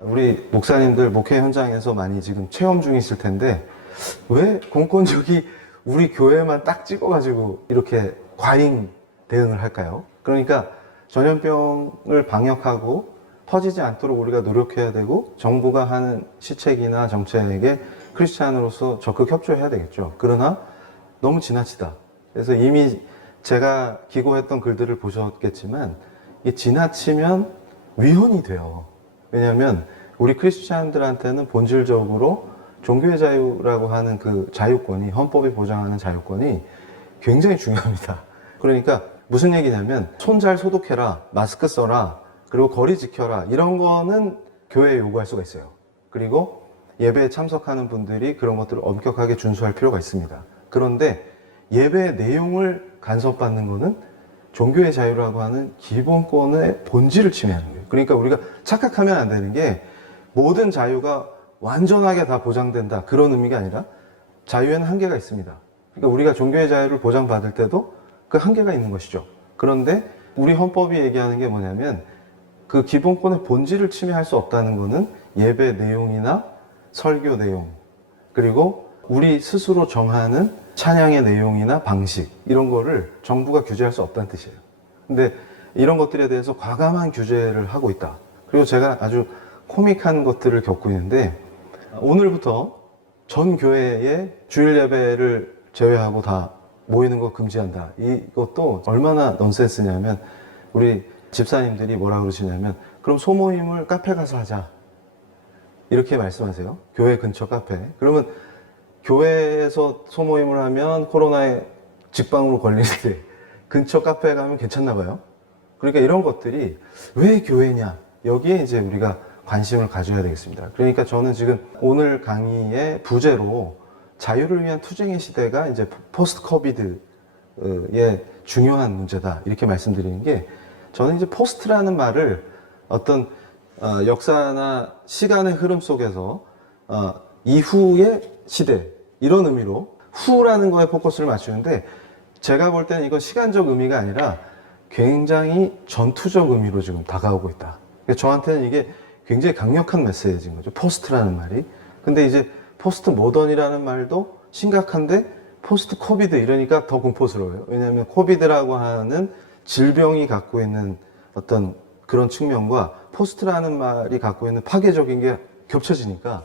우리 목사님들 목회 현장에서 많이 지금 체험 중이실 텐데 왜 공권력이 우리 교회만 딱 찍어가지고 이렇게 과잉 대응을 할까요? 그러니까 전염병을 방역하고 퍼지지 않도록 우리가 노력해야 되고 정부가 하는 시책이나 정책에 크리스찬으로서 적극 협조해야 되겠죠. 그러나 너무 지나치다. 그래서 이미 제가 기고했던 글들을 보셨겠지만 이 지나치면 위헌이 돼요. 왜냐하면 우리 크리스찬들한테는 본질적으로 종교의 자유라고 하는 그 자유권이, 헌법이 보장하는 자유권이 굉장히 중요합니다. 그러니까 무슨 얘기냐면 손 잘 소독해라, 마스크 써라, 그리고 거리 지켜라, 이런 거는 교회에 요구할 수가 있어요. 그리고 예배에 참석하는 분들이 그런 것들을 엄격하게 준수할 필요가 있습니다. 그런데 예배의 내용을 간섭받는 거는 종교의 자유라고 하는 기본권의 본질을 침해하는 거예요. 그러니까 우리가 착각하면 안 되는 게 모든 자유가 완전하게 다 보장된다, 그런 의미가 아니라 자유에는 한계가 있습니다. 그러니까 우리가 종교의 자유를 보장받을 때도 그 한계가 있는 것이죠. 그런데 우리 헌법이 얘기하는 게 뭐냐면 그 기본권의 본질을 침해할 수 없다는 거는 예배 내용이나 설교 내용, 그리고 우리 스스로 정하는 찬양의 내용이나 방식, 이런 거를 정부가 규제할 수 없다는 뜻이에요. 근데 이런 것들에 대해서 과감한 규제를 하고 있다. 그리고 제가 아주 코믹한 것들을 겪고 있는데, 오늘부터 전 교회에 주일 예배를 제외하고 다 모이는 거 금지한다. 이것도 얼마나 넌센스냐면, 우리 집사님들이 뭐라 그러시냐면, 그럼 소모임을 카페 가서 하자, 이렇게 말씀하세요. 교회 근처 카페. 그러면 교회에서 소모임을 하면 코로나에 직방으로 걸리는데 근처 카페에 가면 괜찮나 봐요. 그러니까 이런 것들이 왜 교회냐, 여기에 이제 우리가 관심을 가져야 되겠습니다. 그러니까 저는 지금 오늘 강의의 부제로 자유를 위한 투쟁의 시대가 이제 포스트 코비드의 중요한 문제다, 이렇게 말씀드리는 게, 저는 이제 포스트라는 말을 어떤 역사나 시간의 흐름 속에서 이후의 시대, 이런 의미로 후라는 거에 포커스를 맞추는데, 제가 볼 때는 이건 시간적 의미가 아니라 굉장히 전투적 의미로 지금 다가오고 있다. 저한테는 이게 굉장히 강력한 메시지인 거죠, 포스트라는 말이. 근데 이제 포스트 모던이라는 말도 심각한데 포스트 코비드 이러니까 더 공포스러워요. 왜냐하면 코비드라고 하는 질병이 갖고 있는 어떤 그런 측면과 포스트라는 말이 갖고 있는 파괴적인 게 겹쳐지니까.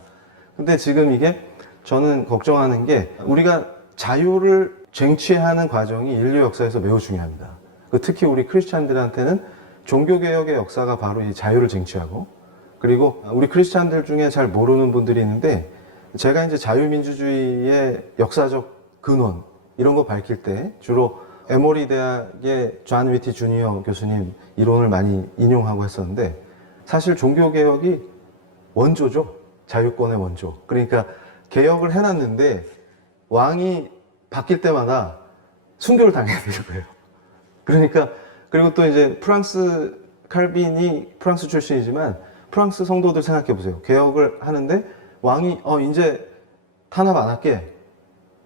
근데 지금 이게 저는 걱정하는 게, 우리가 자유를 쟁취하는 과정이 인류 역사에서 매우 중요합니다. 특히 우리 크리스찬들한테는 종교개혁의 역사가 바로 이 자유를 쟁취하고, 그리고 우리 크리스찬들 중에 잘 모르는 분들이 있는데, 제가 이제 자유민주주의의 역사적 근원, 이런 거 밝힐 때 주로 에모리 대학의 존 위티 주니어 교수님 이론을 많이 인용하고 했었는데, 사실 종교개혁이 원조죠. 자유권의 원조. 그러니까 개혁을 해놨는데 왕이 바뀔 때마다 순교를 당해야 되는 거예요. 그러니까, 그리고 또 이제 프랑스, 칼빈이 프랑스 출신이지만 프랑스 성도들 생각해 보세요. 개혁을 하는데 왕이 이제 탄압 안 할게,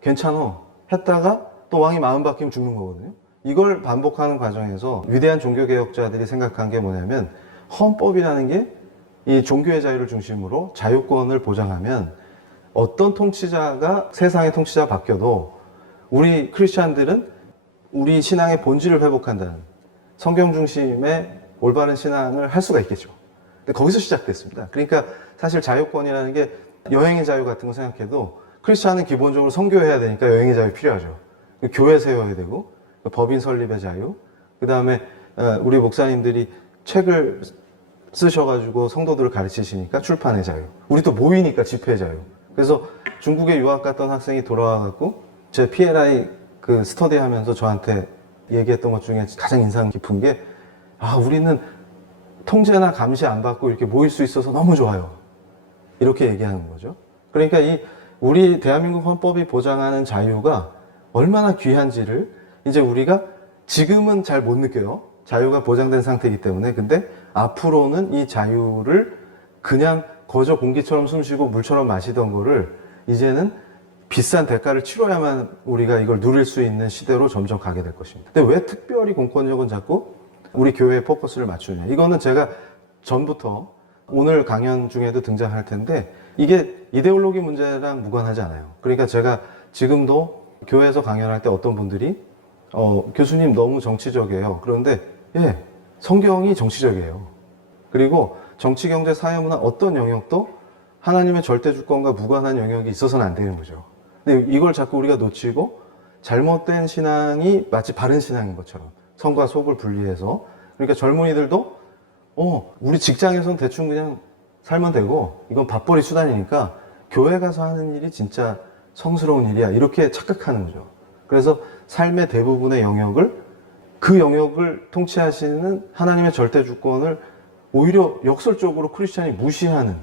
괜찮어 했다가 또 왕이 마음 바뀌면 죽는 거거든요. 이걸 반복하는 과정에서 위대한 종교개혁자들이 생각한 게 뭐냐면, 헌법이라는 게 이 종교의 자유를 중심으로 자유권을 보장하면 어떤 통치자가, 세상의 통치자가 바뀌어도 우리 크리스찬들은 우리 신앙의 본질을 회복한다는, 성경 중심의 올바른 신앙을 할 수가 있겠죠. 근데 거기서 시작됐습니다. 그러니까 사실 자유권이라는 게 여행의 자유 같은 거 생각해도, 크리스찬은 기본적으로 선교해야 되니까 여행의 자유 필요하죠. 교회 세워야 되고, 법인 설립의 자유, 그 다음에 우리 목사님들이 책을 쓰셔가지고 성도들을 가르치시니까 출판의 자유, 우리 또 모이니까 집회의 자유. 그래서 중국에 유학 갔던 학생이 돌아와갖고 제 PLI 그 스터디 하면서 저한테 얘기했던 것 중에 가장 인상 깊은 게, 우리는 통제나 감시 안 받고 이렇게 모일 수 있어서 너무 좋아요, 이렇게 얘기하는 거죠. 그러니까 이 우리 대한민국 헌법이 보장하는 자유가 얼마나 귀한지를 이제 우리가 지금은 잘 못 느껴요. 자유가 보장된 상태이기 때문에. 근데 앞으로는 이 자유를 그냥 거저 공기처럼 숨쉬고 물처럼 마시던 거를 이제는 비싼 대가를 치러야만 우리가 이걸 누릴 수 있는 시대로 점점 가게 될 것입니다. 근데 왜 특별히 공권력은 자꾸 우리 교회에 포커스를 맞추냐? 이거는 제가 전부터 오늘 강연 중에도 등장할 텐데 이게 이데올로기 문제랑 무관하지 않아요. 그러니까 제가 지금도 교회에서 강연할 때 어떤 분들이 교수님 너무 정치적이에요. 그런데 예, 성경이 정치적이에요. 그리고 정치, 경제, 사회, 문화 어떤 영역도 하나님의 절대 주권과 무관한 영역이 있어서는 안 되는 거죠. 근데 이걸 자꾸 우리가 놓치고 잘못된 신앙이 마치 바른 신앙인 것처럼 성과 속을 분리해서, 그러니까 젊은이들도 우리 직장에서는 대충 그냥 살면 되고 이건 밥벌이 수단이니까 교회 가서 하는 일이 진짜 성스러운 일이야 이렇게 착각하는 거죠. 그래서 삶의 대부분의 영역을, 그 영역을 통치하시는 하나님의 절대 주권을 오히려 역설적으로 크리스찬이 무시하는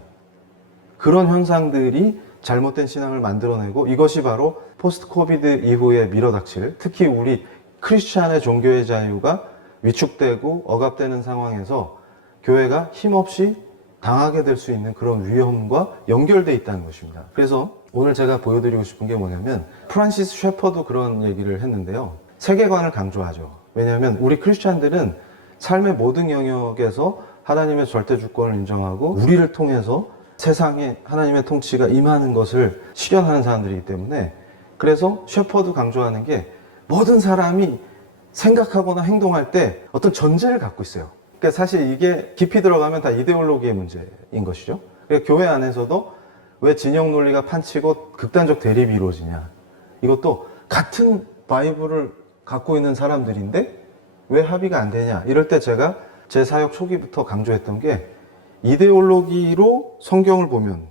그런 현상들이 잘못된 신앙을 만들어내고, 이것이 바로 포스트 코비드 이후에 밀어닥칠, 특히 우리 크리스찬의 종교의 자유가 위축되고 억압되는 상황에서 교회가 힘없이 당하게 될 수 있는 그런 위험과 연결되어 있다는 것입니다. 그래서 오늘 제가 보여드리고 싶은 게 뭐냐면, 프란시스 셰퍼도 그런 얘기를 했는데요. 세계관을 강조하죠. 왜냐하면 우리 크리스찬들은 삶의 모든 영역에서 하나님의 절대 주권을 인정하고 우리를 통해서 세상에 하나님의 통치가 임하는 것을 실현하는 사람들이기 때문에, 그래서 셰퍼도 강조하는 게 모든 사람이 생각하거나 행동할 때 어떤 전제를 갖고 있어요. 그러니까 사실 이게 깊이 들어가면 다 이데올로기의 문제인 것이죠. 그러니까 교회 안에서도 왜 진영 논리가 판치고 극단적 대립이 이루어지냐. 이것도 같은 바이블을 갖고 있는 사람들인데 왜 합의가 안 되냐. 이럴 때 제가 제 사역 초기부터 강조했던 게, 이데올로기로 성경을 보면,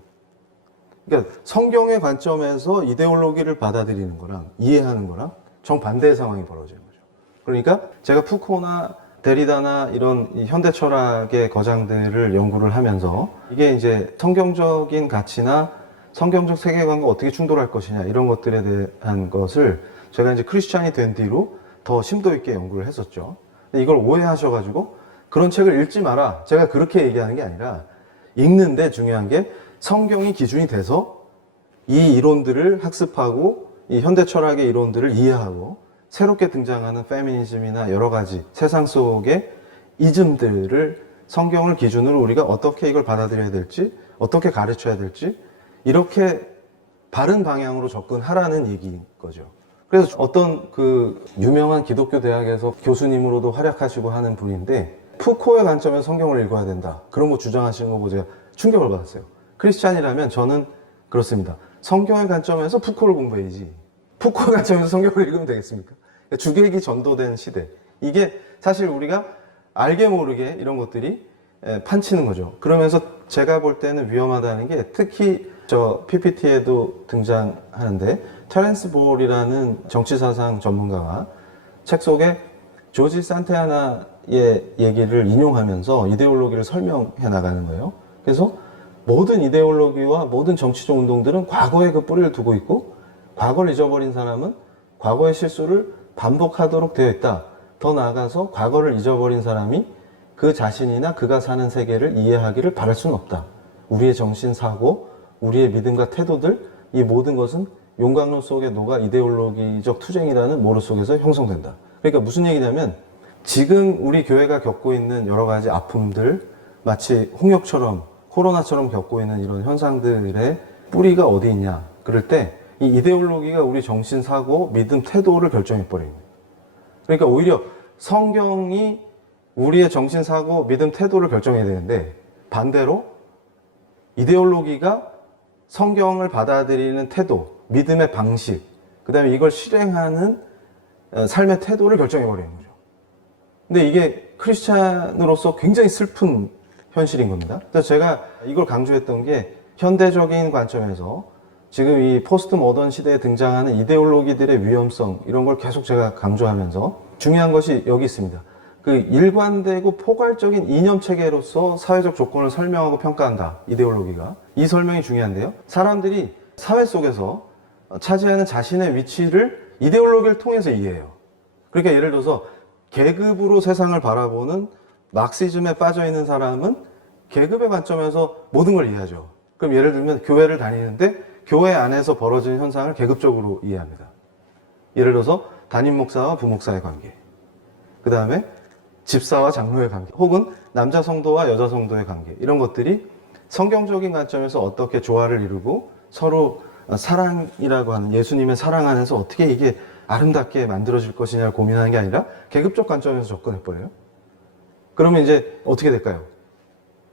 그러니까 성경의 관점에서 이데올로기를 받아들이는 거랑 이해하는 거랑 정반대의 상황이 벌어지는 거죠. 그러니까 제가 푸코나 데리다나 이런 현대 철학의 거장들을 연구를 하면서 이게 이제 성경적인 가치나 성경적 세계관과 어떻게 충돌할 것이냐 이런 것들에 대한 것을 제가 이제 크리스찬이 된 뒤로 더 심도 있게 연구를 했었죠. 근데 이걸 오해하셔가지고 그런 책을 읽지 마라, 제가 그렇게 얘기하는 게 아니라, 읽는데 중요한 게 성경이 기준이 돼서 이 이론들을 학습하고 이 현대 철학의 이론들을 이해하고 새롭게 등장하는 페미니즘이나 여러 가지 세상 속의 이즘들을 성경을 기준으로 우리가 어떻게 이걸 받아들여야 될지, 어떻게 가르쳐야 될지, 이렇게 바른 방향으로 접근하라는 얘기인 거죠. 그래서 어떤 그 유명한 기독교 대학에서 교수님으로도 활약하시고 하는 분인데, 푸코의 관점에서 성경을 읽어야 된다, 그런 거 주장하시는 거 보고 제가 충격을 받았어요. 크리스찬이라면 저는 그렇습니다. 성경의 관점에서 푸코를 공부해야지, 푸코의 관점에서 성경을 읽으면 되겠습니까? 주객이 전도된 시대. 이게 사실 우리가 알게 모르게 이런 것들이 판치는 거죠. 그러면서 제가 볼 때는 위험하다는 게, 특히 저 PPT에도 등장하는데 테렌스 볼이라는 정치사상 전문가가 책 속에 조지 산타야나의 얘기를 인용하면서 이데올로기를 설명해 나가는 거예요. 그래서 모든 이데올로기와 모든 정치적 운동들은 과거에 그 뿌리를 두고 있고, 과거를 잊어버린 사람은 과거의 실수를 반복하도록 되어 있다. 더 나아가서 과거를 잊어버린 사람이 그 자신이나 그가 사는 세계를 이해하기를 바랄 수는 없다. 우리의 정신, 사고, 우리의 믿음과 태도들, 이 모든 것은 용광로 속에 녹아 이데올로기적 투쟁이라는 모르 속에서 형성된다. 그러니까 무슨 얘기냐면, 지금 우리 교회가 겪고 있는 여러 가지 아픔들, 마치 홍역처럼 코로나처럼 겪고 있는 이런 현상들의 뿌리가 어디 있냐. 그럴 때 이 이데올로기가 우리 정신, 사고, 믿음, 태도를 결정해버립니다. 그러니까 오히려 성경이 우리의 정신, 사고, 믿음, 태도를 결정해야 되는데, 반대로 이데올로기가 성경을 받아들이는 태도, 믿음의 방식, 그 다음에 이걸 실행하는 삶의 태도를 결정해버리는 거죠. 근데 이게 크리스찬으로서 굉장히 슬픈 현실인 겁니다. 그래서 제가 이걸 강조했던 게, 현대적인 관점에서 지금 이 포스트 모던 시대에 등장하는 이데올로기들의 위험성, 이런 걸 계속 제가 강조하면서, 중요한 것이 여기 있습니다. 그 일관되고 포괄적인 이념 체계로서 사회적 조건을 설명하고 평가한다, 이데올로기가. 이 설명이 중요한데요. 사람들이 사회 속에서 차지하는 자신의 위치를 이데올로기를 통해서 이해해요. 그러니까 예를 들어서 계급으로 세상을 바라보는 막시즘에 빠져 있는 사람은 계급의 관점에서 모든 걸 이해하죠. 그럼 예를 들면 교회를 다니는데 교회 안에서 벌어지는 현상을 계급적으로 이해합니다. 예를 들어서 담임 목사와 부목사의 관계, 그 다음에 집사와 장로의 관계, 혹은 남자 성도와 여자 성도의 관계, 이런 것들이 성경적인 관점에서 어떻게 조화를 이루고 서로 사랑이라고 하는 예수님의 사랑 안에서 어떻게 이게 아름답게 만들어질 것이냐를 고민하는 게 아니라 계급적 관점에서 접근해버려요. 그러면 이제 어떻게 될까요?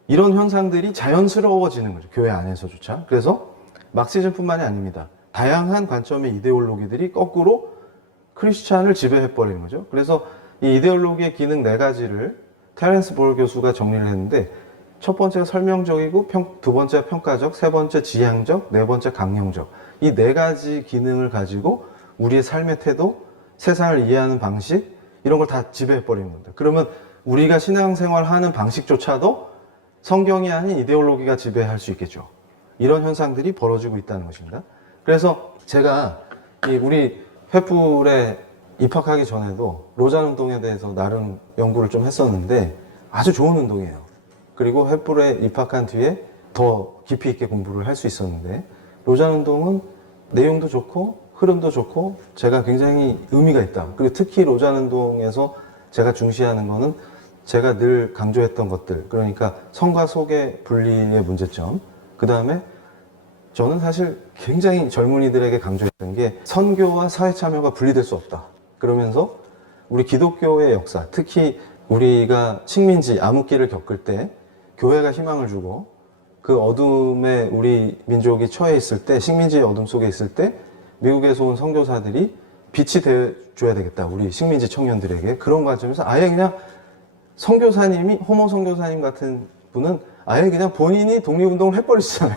이런 현상들이 자연스러워지는 거죠. 교회 안에서조차. 그래서 막시즘뿐만이 아닙니다. 다양한 관점의 이데올로기들이 거꾸로 크리스찬을 지배해버리는 거죠. 그래서 이 이데올로기의 기능 4가지를 테렌스 볼 교수가 정리를 했는데, 첫 번째가 설명적이고, 두 번째가 평가적, 세 번째 지향적, 네 번째 강령적. 이 4가지 기능을 가지고 우리의 삶의 태도, 세상을 이해하는 방식, 이런 걸 다 지배해버리는 겁니다. 그러면 우리가 신앙생활 하는 방식조차도 성경이 아닌 이데올로기가 지배할 수 있겠죠. 이런 현상들이 벌어지고 있다는 것입니다. 그래서 제가 우리 횃불에 입학하기 전에도 로잔 운동에 대해서 나름 연구를 좀 했었는데 아주 좋은 운동이에요. 그리고 횃불에 입학한 뒤에 더 깊이 있게 공부를 할 수 있었는데, 로잔 운동은 내용도 좋고 흐름도 좋고 제가 굉장히 의미가 있다. 그리고 특히 로잔 운동에서 제가 중시하는 거는 제가 늘 강조했던 것들, 그러니까 성과 속의 분리의 문제점, 그 다음에 저는 사실 굉장히 젊은이들에게 강조했던 게 선교와 사회참여가 분리될 수 없다. 그러면서 우리 기독교의 역사, 특히 우리가 식민지, 암흑기를 겪을 때 교회가 희망을 주고 그 어둠에 우리 민족이 처해 있을 때, 식민지의 어둠 속에 있을 때 미국에서 온 선교사들이 빛이 되어줘야 되겠다. 우리 식민지 청년들에게. 그런 관점에서 아예 그냥 선교사님이, 호모 선교사님 같은 분은 아예 그냥 본인이 독립운동을 해버리시잖아요.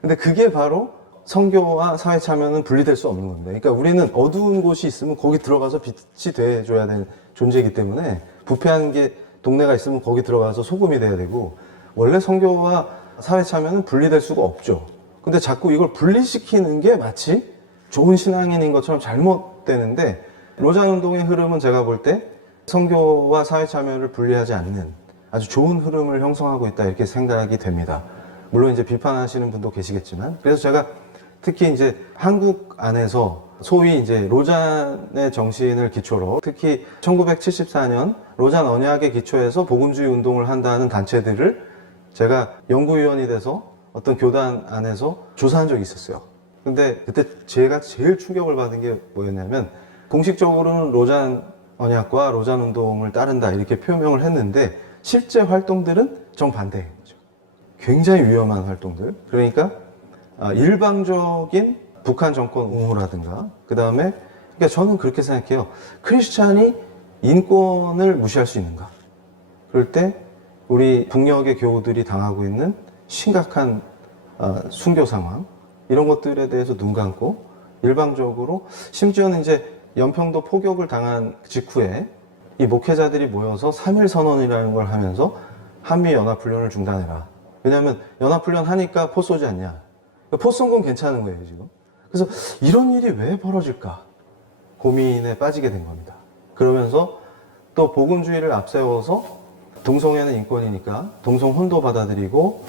근데 그게 바로 선교와 사회 참여는 분리될 수 없는 겁니다. 그러니까 우리는 어두운 곳이 있으면 거기 들어가서 빛이 돼줘야 되는 존재이기 때문에, 부패한 게 동네가 있으면 거기 들어가서 소금이 돼야 되고, 원래 선교와 사회 참여는 분리될 수가 없죠. 근데 자꾸 이걸 분리시키는 게 마치 좋은 신앙인인 것처럼 잘못되는데, 로잔 운동의 흐름은 제가 볼 때 선교와 사회 참여를 분리하지 않는 아주 좋은 흐름을 형성하고 있다, 이렇게 생각이 됩니다. 물론 이제 비판하시는 분도 계시겠지만, 그래서 제가 특히 이제 한국 안에서 소위 이제 로잔의 정신을 기초로, 특히 1974년 로잔 언약의 기초에서 복음주의 운동을 한다는 단체들을 제가 연구위원이 돼서 어떤 교단 안에서 조사한 적이 있었어요. 근데 그때 제가 제일 충격을 받은 게 뭐였냐면, 공식적으로는 로잔 언약과 로잔 운동을 따른다 이렇게 표명을 했는데 실제 활동들은 정반대인 거죠. 굉장히 위험한 활동들. 그러니까 일방적인 북한 정권 옹호라든가, 그 다음에, 그러니까 저는 그렇게 생각해요. 크리스찬이 인권을 무시할 수 있는가? 그럴 때 우리 북녘의 교우들이 당하고 있는 심각한 순교 상황, 이런 것들에 대해서 눈 감고 일방적으로, 심지어는 이제 연평도 포격을 당한 직후에 이 목회자들이 모여서 3.1 선언이라는 걸 하면서 한미 연합훈련을 중단해라. 왜냐하면 연합훈련 하니까 포 쏘지 않냐. 포 쏜 건 괜찮은 거예요, 지금. 그래서 이런 일이 왜 벌어질까 고민에 빠지게 된 겁니다. 그러면서 또 복음주의를 앞세워서 동성애는 인권이니까 동성 혼도 받아들이고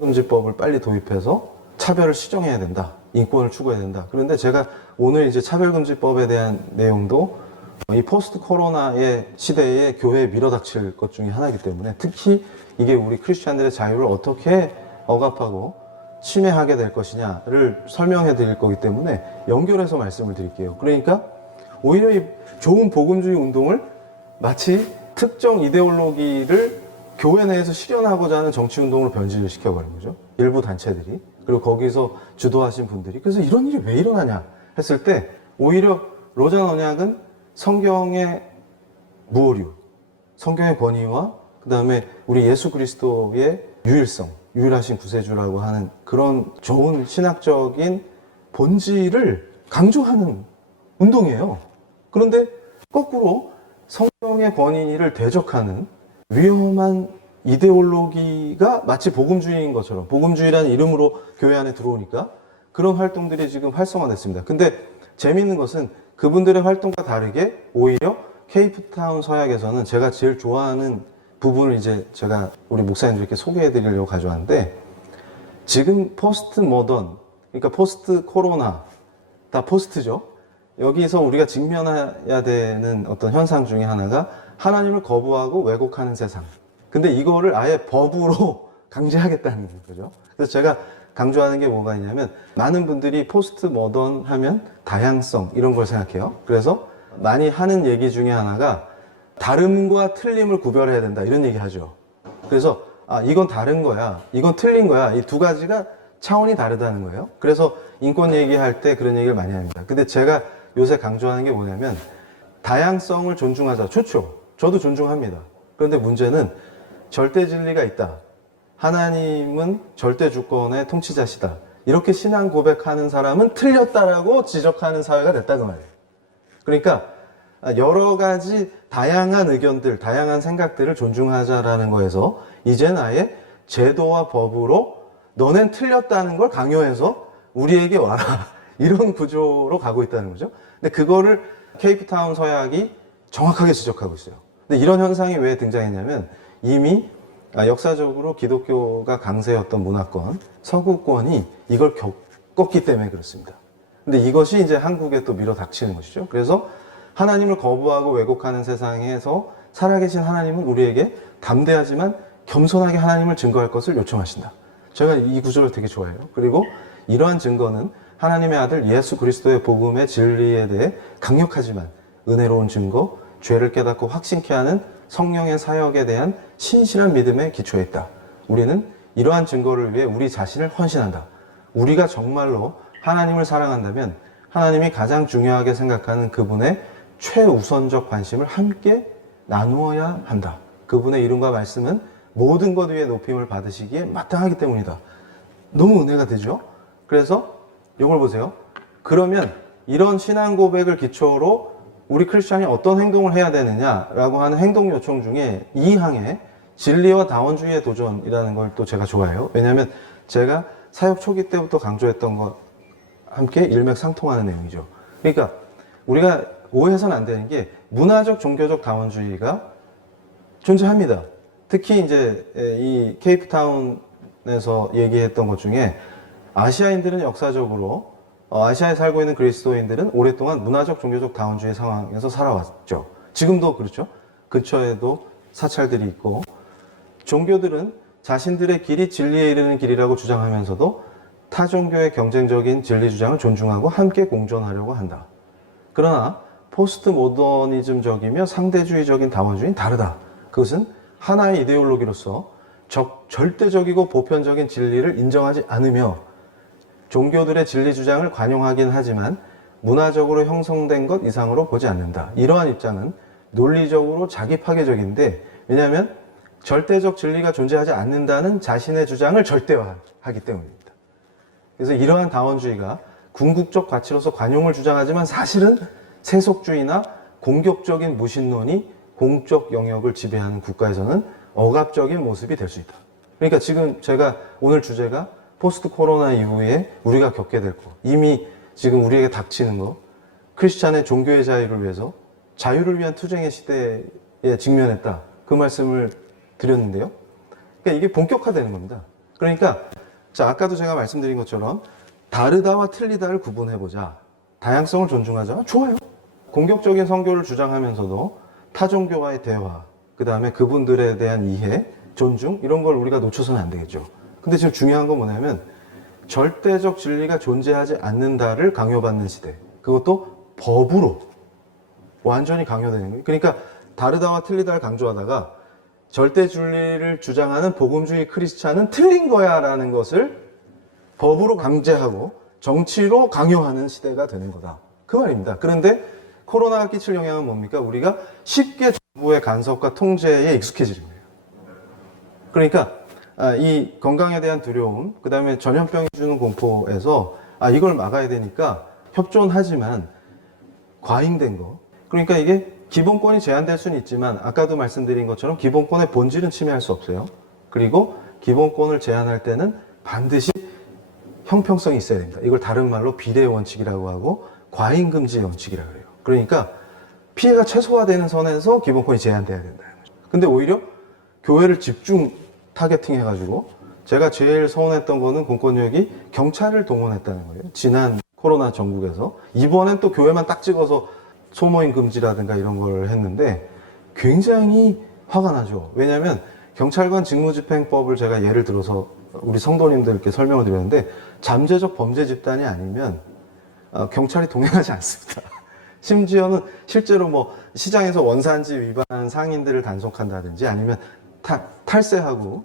금지법을 빨리 도입해서 차별을 시정해야 된다. 인권을 추구해야 된다. 그런데 제가 오늘 이제 차별금지법에 대한 내용도 이 포스트 코로나의 시대에 교회에 밀어닥칠 것 중에 하나이기 때문에, 특히 이게 우리 크리스찬들의 자유를 어떻게 억압하고 침해하게 될 것이냐를 설명해 드릴 거기 때문에 연결해서 말씀을 드릴게요. 그러니까 오히려 이 좋은 복음주의 운동을 마치 특정 이데올로기를 교회 내에서 실현하고자 하는 정치 운동으로 변질을 시켜버린 거죠. 일부 단체들이. 그리고 거기서 주도하신 분들이. 그래서 이런 일이 왜 일어나냐 했을 때, 오히려 로잔 언약은 성경의 무오류, 성경의 권위와 그 다음에 우리 예수 그리스도의 유일성, 유일하신 구세주라고 하는 그런 좋은 신학적인 본질을 강조하는 운동이에요. 그런데 거꾸로 성경의 권위를 대적하는 위험한 이데올로기가 마치 복음주의인 것처럼, 복음주의라는 이름으로 교회 안에 들어오니까 그런 활동들이 지금 활성화됐습니다. 근데 재미있는 것은 그분들의 활동과 다르게 오히려 케이프타운 서약에서는 제가 제일 좋아하는 부분을 이제 제가 우리 목사님들께 소개해 드리려고 가져왔는데, 지금 포스트 모던, 그러니까 포스트 코로나, 다 포스트죠. 여기서 우리가 직면해야 되는 어떤 현상 중에 하나가 하나님을 거부하고 왜곡하는 세상. 근데 이거를 아예 법으로 강제하겠다는 거죠. 그래서 제가 강조하는 게 뭐가 있냐면, 많은 분들이 포스트 모던 하면 다양성 이런 걸 생각해요. 그래서 많이 하는 얘기 중에 하나가 다름과 틀림을 구별해야 된다 이런 얘기 하죠. 그래서 이건 다른 거야, 이건 틀린 거야, 이 두 가지가 차원이 다르다는 거예요. 그래서 인권 얘기할 때 그런 얘기를 많이 합니다. 근데 제가 요새 강조하는 게 뭐냐면, 다양성을 존중하자. 좋죠. 저도 존중합니다. 그런데 문제는 절대 진리가 있다. 하나님은 절대 주권의 통치자시다. 이렇게 신앙 고백하는 사람은 틀렸다라고 지적하는 사회가 됐다 그 말이에요. 그러니까 여러 가지 다양한 의견들, 다양한 생각들을 존중하자라는 거에서 이제는 아예 제도와 법으로 너넨 틀렸다는 걸 강요해서 우리에게 와라. 이런 구조로 가고 있다는 거죠. 근데 그거를 케이프타운 서약이 정확하게 지적하고 있어요. 근데 이런 현상이 왜 등장했냐면, 이미 역사적으로 기독교가 강세였던 문화권, 서구권이 이걸 겪었기 때문에 그렇습니다. 근데 이것이 이제 한국에 또 밀어닥치는 것이죠. 그래서 하나님을 거부하고 왜곡하는 세상에서 살아계신 하나님은 우리에게 담대하지만 겸손하게 하나님을 증거할 것을 요청하신다. 제가 이 구절을 되게 좋아해요. 그리고 이러한 증거는 하나님의 아들 예수 그리스도의 복음의 진리에 대해 강력하지만 은혜로운 증거, 죄를 깨닫고 확신케 하는 성령의 사역에 대한 신실한 믿음에 기초해 있다. 우리는 이러한 증거를 위해 우리 자신을 헌신한다. 우리가 정말로 하나님을 사랑한다면 하나님이 가장 중요하게 생각하는 그분의 최우선적 관심을 함께 나누어야 한다. 그분의 이름과 말씀은 모든 것 위에 높임을 받으시기에 마땅하기 때문이다. 너무 은혜가 되죠? 그래서 이걸 보세요. 그러면 이런 신앙 고백을 기초로 우리 크리스찬이 어떤 행동을 해야 되느냐라고 하는 행동 요청 중에 이 항에 진리와 다원주의의 도전이라는 걸 또 제가 좋아해요. 왜냐하면 제가 사역 초기 때부터 강조했던 것 함께 일맥상통하는 내용이죠. 그러니까 우리가 오해해서는 안 되는 게, 문화적 종교적 다원주의가 존재합니다. 특히 이제 이 케이프타운에서 얘기했던 것 중에 아시아인들은 역사적으로 아시아에 살고 있는 그리스도인들은 오랫동안 문화적 종교적 다원주의 상황에서 살아왔죠. 지금도 그렇죠. 근처에도 사찰들이 있고, 종교들은 자신들의 길이 진리에 이르는 길이라고 주장하면서도 타 종교의 경쟁적인 진리 주장을 존중하고 함께 공존하려고 한다. 그러나 포스트 모더니즘적이며 상대주의적인 다원주의는 다르다. 그것은 하나의 이데올로기로서 절대적이고 보편적인 진리를 인정하지 않으며 종교들의 진리 주장을 관용하긴 하지만 문화적으로 형성된 것 이상으로 보지 않는다. 이러한 입장은 논리적으로 자기 파괴적인데, 왜냐하면 절대적 진리가 존재하지 않는다는 자신의 주장을 절대화하기 때문입니다. 그래서 이러한 다원주의가 궁극적 가치로서 관용을 주장하지만 사실은 세속주의나 공격적인 무신론이 공적 영역을 지배하는 국가에서는 억압적인 모습이 될 수 있다. 그러니까 지금 제가 오늘 주제가 포스트 코로나 이후에 우리가 겪게 될 거, 이미 지금 우리에게 닥치는 거, 크리스찬의 종교의 자유를 위해서 자유를 위한 투쟁의 시대에 직면했다. 그 말씀을 드렸는데요. 그러니까 이게 본격화되는 겁니다. 그러니까 자, 아까도 제가 말씀드린 것처럼 다르다와 틀리다를 구분해보자. 다양성을 존중하자. 좋아요. 공격적인 선교를 주장하면서도 타 종교와의 대화, 그 다음에 그분들에 대한 이해, 존중, 이런 걸 우리가 놓쳐서는 안 되겠죠. 근데 지금 중요한 건 뭐냐면 절대적 진리가 존재하지 않는다를 강요받는 시대. 그것도 법으로 완전히 강요되는 거예요. 그러니까 다르다와 틀리다를 강조하다가 절대 진리를 주장하는 복음주의 크리스찬은 틀린 거야 라는 것을 법으로 강제하고 정치로 강요하는 시대가 되는 거다. 그 말입니다. 그런데 코로나가 끼칠 영향은 뭡니까? 우리가 쉽게 정부의 간섭과 통제에 익숙해지는 거예요. 그러니까 이 건강에 대한 두려움, 그 다음에 전염병이 주는 공포에서 이걸 막아야 되니까 협조는 과잉된 거. 그러니까 이게 기본권이 제한될 수는 있지만 아까도 말씀드린 것처럼 기본권의 본질은 침해할 수 없어요. 그리고 기본권을 제한할 때는 반드시 형평성이 있어야 됩니다. 이걸 다른 말로 비례 원칙이라고 하고 과잉금지 원칙이라고 해요. 그러니까 피해가 최소화되는 선에서 기본권이 제한돼야 된다는 거죠. 근데 오히려 교회를 집중 타겟팅 해가지고 제가 제일 서운했던 거는 공권력이 경찰을 동원했다는 거예요. 지난 코로나 전국에서. 이번엔 또 교회만 딱 찍어서 소모임 금지라든가 이런 걸 했는데 굉장히 화가 나죠. 왜냐하면 경찰관 직무집행법을 제가 예를 들어서 우리 성도님들께 설명을 드렸는데, 잠재적 범죄 집단이 아니면 경찰이 동행하지 않습니다. 심지어는 실제로 뭐 시장에서 원산지 위반 상인들을 단속한다든지, 아니면 탈세하고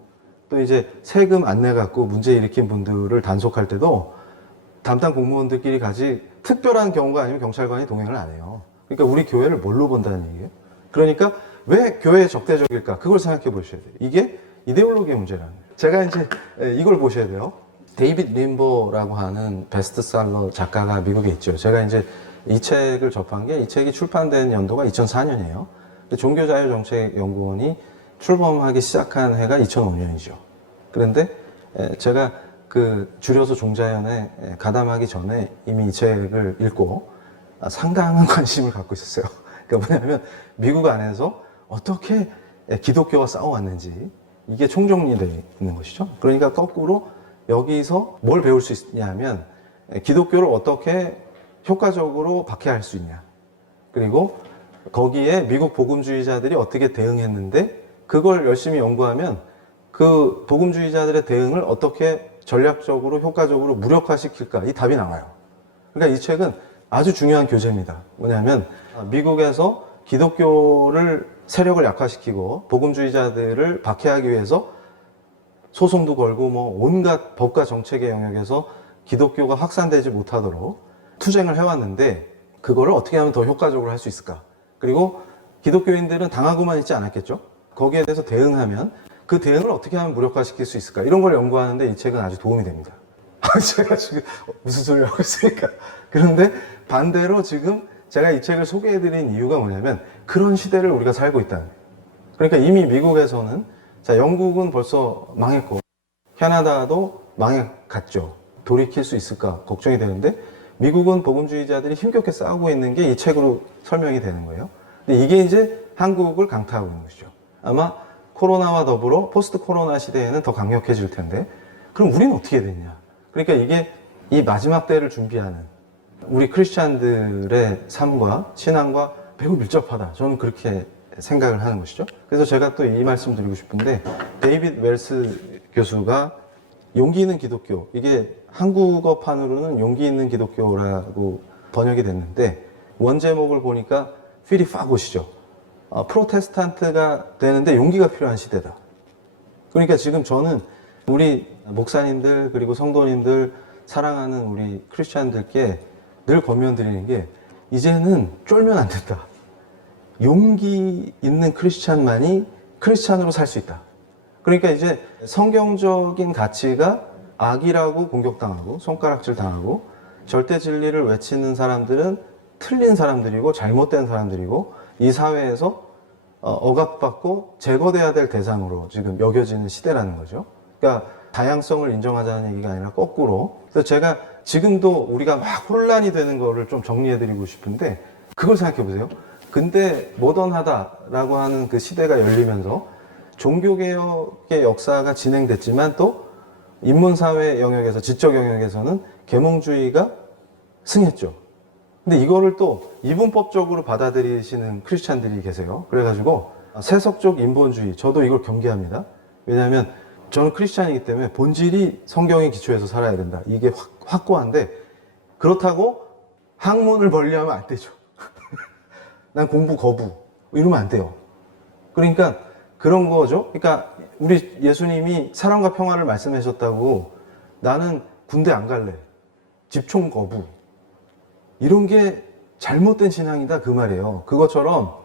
또 이제 세금 안 내갖고 문제 일으킨 분들을 단속할 때도 담당 공무원들끼리 같이 특별한 경우가 아니면 경찰관이 동행을 안 해요. 그러니까 우리 교회를 뭘로 본다는 얘기예요? 그러니까 왜 교회에 적대적일까? 그걸 생각해 보셔야 돼요. 이게 이데올로기의 문제라는 거예요. 제가 이제 이걸 보셔야 돼요. 데이빗 림보라고 하는 베스트셀러 작가가 미국에 있죠. 제가 이제 이 책을 접한 게, 이 책이 출판된 연도가 2004년이에요. 종교자유정책연구원이 출범하기 시작한 해가 2005년이죠. 그런데 제가 그 줄여서 종자연에 가담하기 전에 이미 이 책을 읽고 상당한 관심을 갖고 있었어요. 그러니까 뭐냐면 미국 안에서 어떻게 기독교와 싸워왔는지 이게 총정리되어 있는 것이죠. 그러니까 거꾸로 여기서 뭘 배울 수 있냐면 기독교를 어떻게 효과적으로 박해할 수 있냐, 그리고 거기에 미국 복음주의자들이 어떻게 대응했는데 그걸 열심히 연구하면 그 복음주의자들의 대응을 어떻게 전략적으로 효과적으로 무력화시킬까, 이 답이 나와요. 그러니까 이 책은 아주 중요한 교재입니다. 뭐냐면 미국에서 기독교를 세력을 약화시키고 복음주의자들을 박해하기 위해서 소송도 걸고 뭐 온갖 법과 정책의 영역에서 기독교가 확산되지 못하도록 투쟁을 해왔는데, 그거를 어떻게 하면 더 효과적으로 할 수 있을까? 그리고 기독교인들은 당하고만 있지 않았겠죠? 거기에 대해서 대응하면 그 대응을 어떻게 하면 무력화시킬 수 있을까? 이런 걸 연구하는데 이 책은 아주 도움이 됩니다. 제가 지금 무슨 소리를 하고 있으니까. 그런데 반대로 지금 제가 이 책을 소개해드린 이유가 뭐냐면 그런 시대를 우리가 살고 있다는 거예요. 그러니까 이미 미국에서는, 자, 영국은 벌써 망했고 캐나다도 망해갔죠. 돌이킬 수 있을까 걱정이 되는데, 미국은 복음주의자들이 힘겹게 싸우고 있는 게 이 책으로 설명이 되는 거예요. 근데 이게 이제 한국을 강타하고 있는 것이죠. 아마 코로나와 더불어 포스트 코로나 시대에는 더 강력해질 텐데, 그럼 우리는 어떻게 해야 되냐? 그러니까 이게 이 마지막 때를 준비하는 우리 크리스찬들의 삶과 신앙과 매우 밀접하다. 저는 그렇게 생각을 하는 것이죠. 그래서 제가 또 이 말씀 드리고 싶은데, 데이빗 웰스 교수가 용기 있는 기독교, 이게 한국어판으로는 용기 있는 기독교라고 번역이 됐는데, 원제목을 보니까 필이 파고시죠. 프로테스탄트가 되는데 용기가 필요한 시대다. 그러니까 지금 저는 우리 목사님들 그리고 성도님들, 사랑하는 우리 크리스찬들께 늘 권면드리는 게, 이제는 쫄면 안 된다. 용기 있는 크리스찬만이 크리스찬으로 살 수 있다. 그러니까 이제 성경적인 가치가 악이라고 공격당하고 손가락질 당하고, 절대 진리를 외치는 사람들은 틀린 사람들이고 잘못된 사람들이고, 이 사회에서 억압받고 제거돼야 될 대상으로 지금 여겨지는 시대라는 거죠. 그러니까 다양성을 인정하자는 얘기가 아니라 거꾸로. 그래서 제가 지금도 우리가 막 혼란이 되는 거를 좀 정리해드리고 싶은데, 그걸 생각해 보세요. 근데 모던하다라고 하는 그 시대가 열리면서 종교개혁의 역사가 진행됐지만, 또 인문사회 영역에서, 지적 영역에서는 계몽주의가 승했죠. 근데 이거를 또 이분법적으로 받아들이시는 크리스찬들이 계세요. 그래가지고 세속적 인본주의, 저도 이걸 경계합니다. 왜냐하면 저는 크리스찬이기 때문에 본질이 성경의 기초에서 살아야 된다. 이게 확고한데, 그렇다고 학문을 벌리하면 안 되죠. 난 공부 거부 이러면 안 돼요. 그러니까 그런 거죠. 그러니까 우리 예수님이 사랑과 평화를 말씀하셨다고 나는 군대 안 갈래, 집총 거부, 이런 게 잘못된 신앙이다 그 말이에요. 그것처럼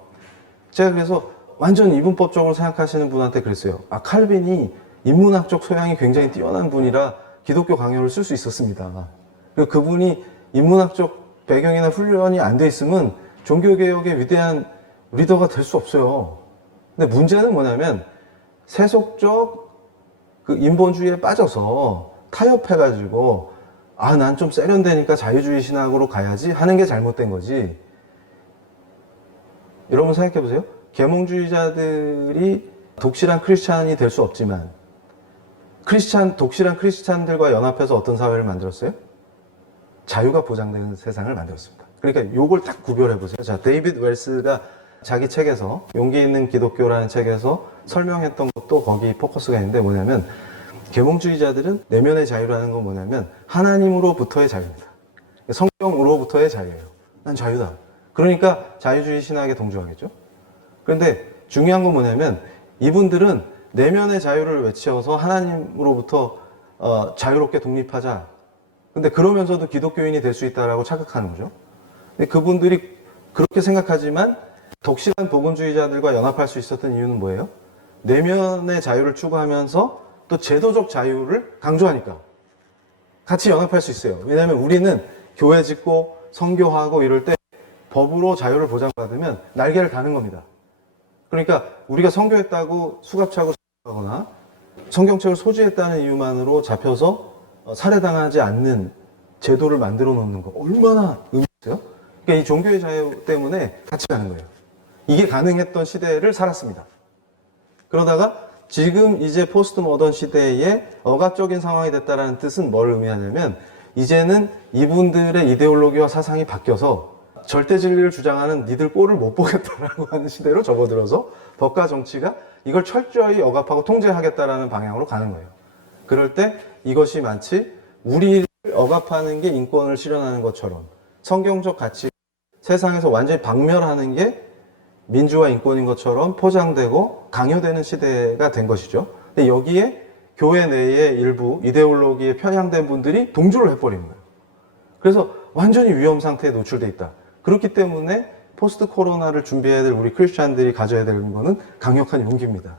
제가 그래서 완전 이분법적으로 생각하시는 분한테 그랬어요. 칼빈이 인문학적 소양이 굉장히 뛰어난 분이라 기독교 강요를 쓸 수 있었습니다. 그리고 그분이 인문학적 배경이나 훈련이 안 돼 있으면 종교개혁의 위대한 리더가 될 수 없어요. 근데 문제는 뭐냐면 세속적 그 인본주의에 빠져서 타협해가지고 난 좀 세련되니까 자유주의 신학으로 가야지 하는 게 잘못된 거지. 여러분 생각해 보세요. 계몽주의자들이 독실한 크리스찬이 될 수 없지만 독실한 크리스찬들과 연합해서 어떤 사회를 만들었어요? 자유가 보장되는 세상을 만들었습니다. 그러니까 요걸 딱 구별해 보세요. 자, 데이빗 웰스가 자기 책에서 용기 있는 기독교라는 책에서 설명했던 것도 거기 포커스가 있는데 뭐냐면 계몽주의자들은 내면의 자유라는 건 뭐냐면 하나님으로부터의 자유입니다. 성경으로부터의 자유예요. 난 자유다. 그러니까 자유주의 신학에 동조하겠죠. 그런데 중요한 건 뭐냐면 이분들은 내면의 자유를 외치어서 하나님으로부터 자유롭게 독립하자. 근데 그러면서도 기독교인이 될 수 있다라고 착각하는 거죠. 근데 그분들이 그렇게 생각하지만 독실한 복음주의자들과 연합할 수 있었던 이유는 뭐예요? 내면의 자유를 추구하면서 또 제도적 자유를 강조하니까 같이 연합할 수 있어요. 왜냐하면 우리는 교회 짓고 선교하고 이럴 때 법으로 자유를 보장받으면 날개를 다는 겁니다. 그러니까 우리가 선교했다고 수갑차고 하거나 성경책을 소지했다는 이유만으로 잡혀서 살해당하지 않는 제도를 만들어 놓는 거 얼마나 의미 있어요? 그러니까 이 종교의 자유 때문에 같이 가는 거예요. 이게 가능했던 시대를 살았습니다. 그러다가 지금 이제 포스트 모던 시대에 억압적인 상황이 됐다는 뜻은 뭘 의미하냐면 이제는 이분들의 이데올로기와 사상이 바뀌어서 절대 진리를 주장하는 니들 꼴을 못 보겠다라고 하는 시대로 접어들어서 법과 정치가 이걸 철저히 억압하고 통제하겠다라는 방향으로 가는 거예요. 그럴 때 이것이 마치 우리를 억압하는 게 인권을 실현하는 것처럼 성경적 가치 세상에서 완전히 박멸하는 게 민주화 인권인 것처럼 포장되고 강요되는 시대가 된 것이죠. 근데 여기에 교회 내의 일부 이데올로기에 편향된 분들이 동조를 해버리는 거예요. 그래서 완전히 위험 상태에 노출돼 있다. 그렇기 때문에 포스트 코로나를 준비해야 될 우리 크리스찬들이 가져야 되는 것은 강력한 용기입니다.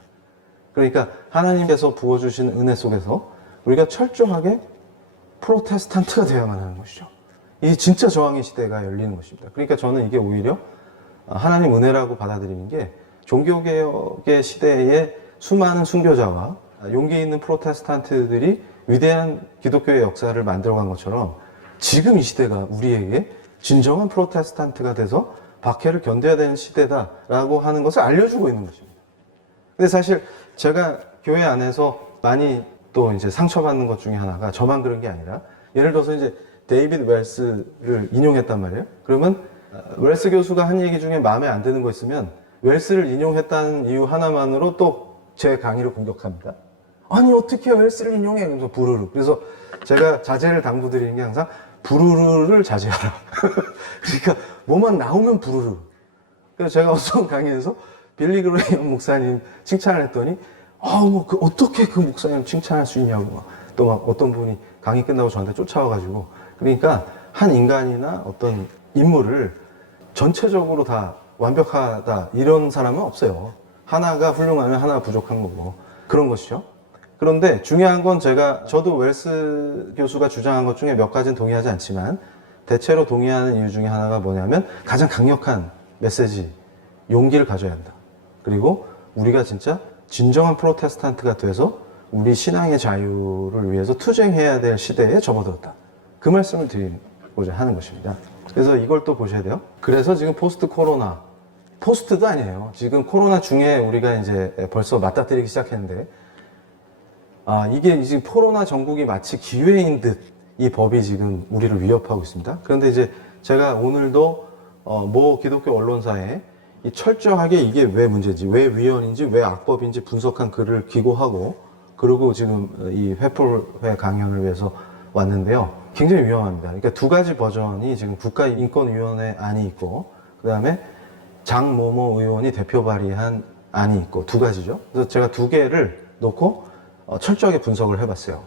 그러니까 하나님께서 부어주신 은혜 속에서 우리가 철저하게 프로테스탄트가 되어야만 하는 것이죠. 이 진짜 저항의 시대가 열리는 것입니다. 그러니까 저는 이게 오히려 하나님 은혜라고 받아들이는 게 종교개혁의 시대에 수많은 순교자와 용기 있는 프로테스탄트들이 위대한 기독교의 역사를 만들어간 것처럼 지금 이 시대가 우리에게 진정한 프로테스탄트가 돼서 박해를 견뎌야 되는 시대다라고 하는 것을 알려주고 있는 것입니다. 근데 사실 제가 교회 안에서 많이 또 이제 상처받는 것 중에 하나가 저만 그런 게 아니라 예를 들어서 이제 데이비드 웰스를 인용했단 말이에요. 그러면 웰스 교수가 한 얘기 중에 마음에 안 드는 거 있으면 웰스를 인용했다는 이유 하나만으로 또 제 강의를 공격합니다. 아니 어떻게 웰스를 인용해? 그래서 부르르. 그래서 제가 자제를 당부드리는 게 항상 부르르를 자제하라. 그러니까 뭐만 나오면 부르르. 그래서 제가 어떤 강의에서 빌리 그레이엄 목사님 칭찬을 했더니 어떻게 그 목사님 칭찬할 수 있냐고 또 막 어떤 분이 강의 끝나고 저한테 쫓아와가지고 그러니까 한 인간이나 어떤 인물을 전체적으로 다 완벽하다 이런 사람은 없어요. 하나가 훌륭하면 하나가 부족한 거고 그런 것이죠. 그런데 중요한 건 저도 웰스 교수가 주장한 것 중에 몇 가지는 동의하지 않지만 대체로 동의하는 이유 중에 하나가 뭐냐면 가장 강력한 메시지, 용기를 가져야 한다. 그리고 우리가 진짜 진정한 프로테스탄트가 돼서 우리 신앙의 자유를 위해서 투쟁해야 될 시대에 접어들었다. 그 말씀을 드리고자 하는 것입니다. 그래서 이걸 또 보셔야 돼요. 그래서 지금 포스트 코로나, 포스트도 아니에요. 지금 코로나 중에 우리가 이제 벌써 맞닥뜨리기 시작했는데, 이게 지금 코로나 전국이 마치 기회인 듯 이 법이 지금 우리를 위협하고 있습니다. 그런데 이제 제가 오늘도 모 기독교 언론사에 이 철저하게 이게 왜 문제인지, 왜 위헌인지, 왜 악법인지 분석한 글을 기고하고, 그리고 지금 이 회풀회 강연을 위해서 왔는데요. 굉장히 위험합니다. 그러니까 두 가지 버전이 지금 국가인권위원회 안이 있고, 그 다음에 장모모 의원이 대표 발의한 안이 있고, 두 가지죠. 그래서 제가 두 개를 놓고 철저하게 분석을 해봤어요.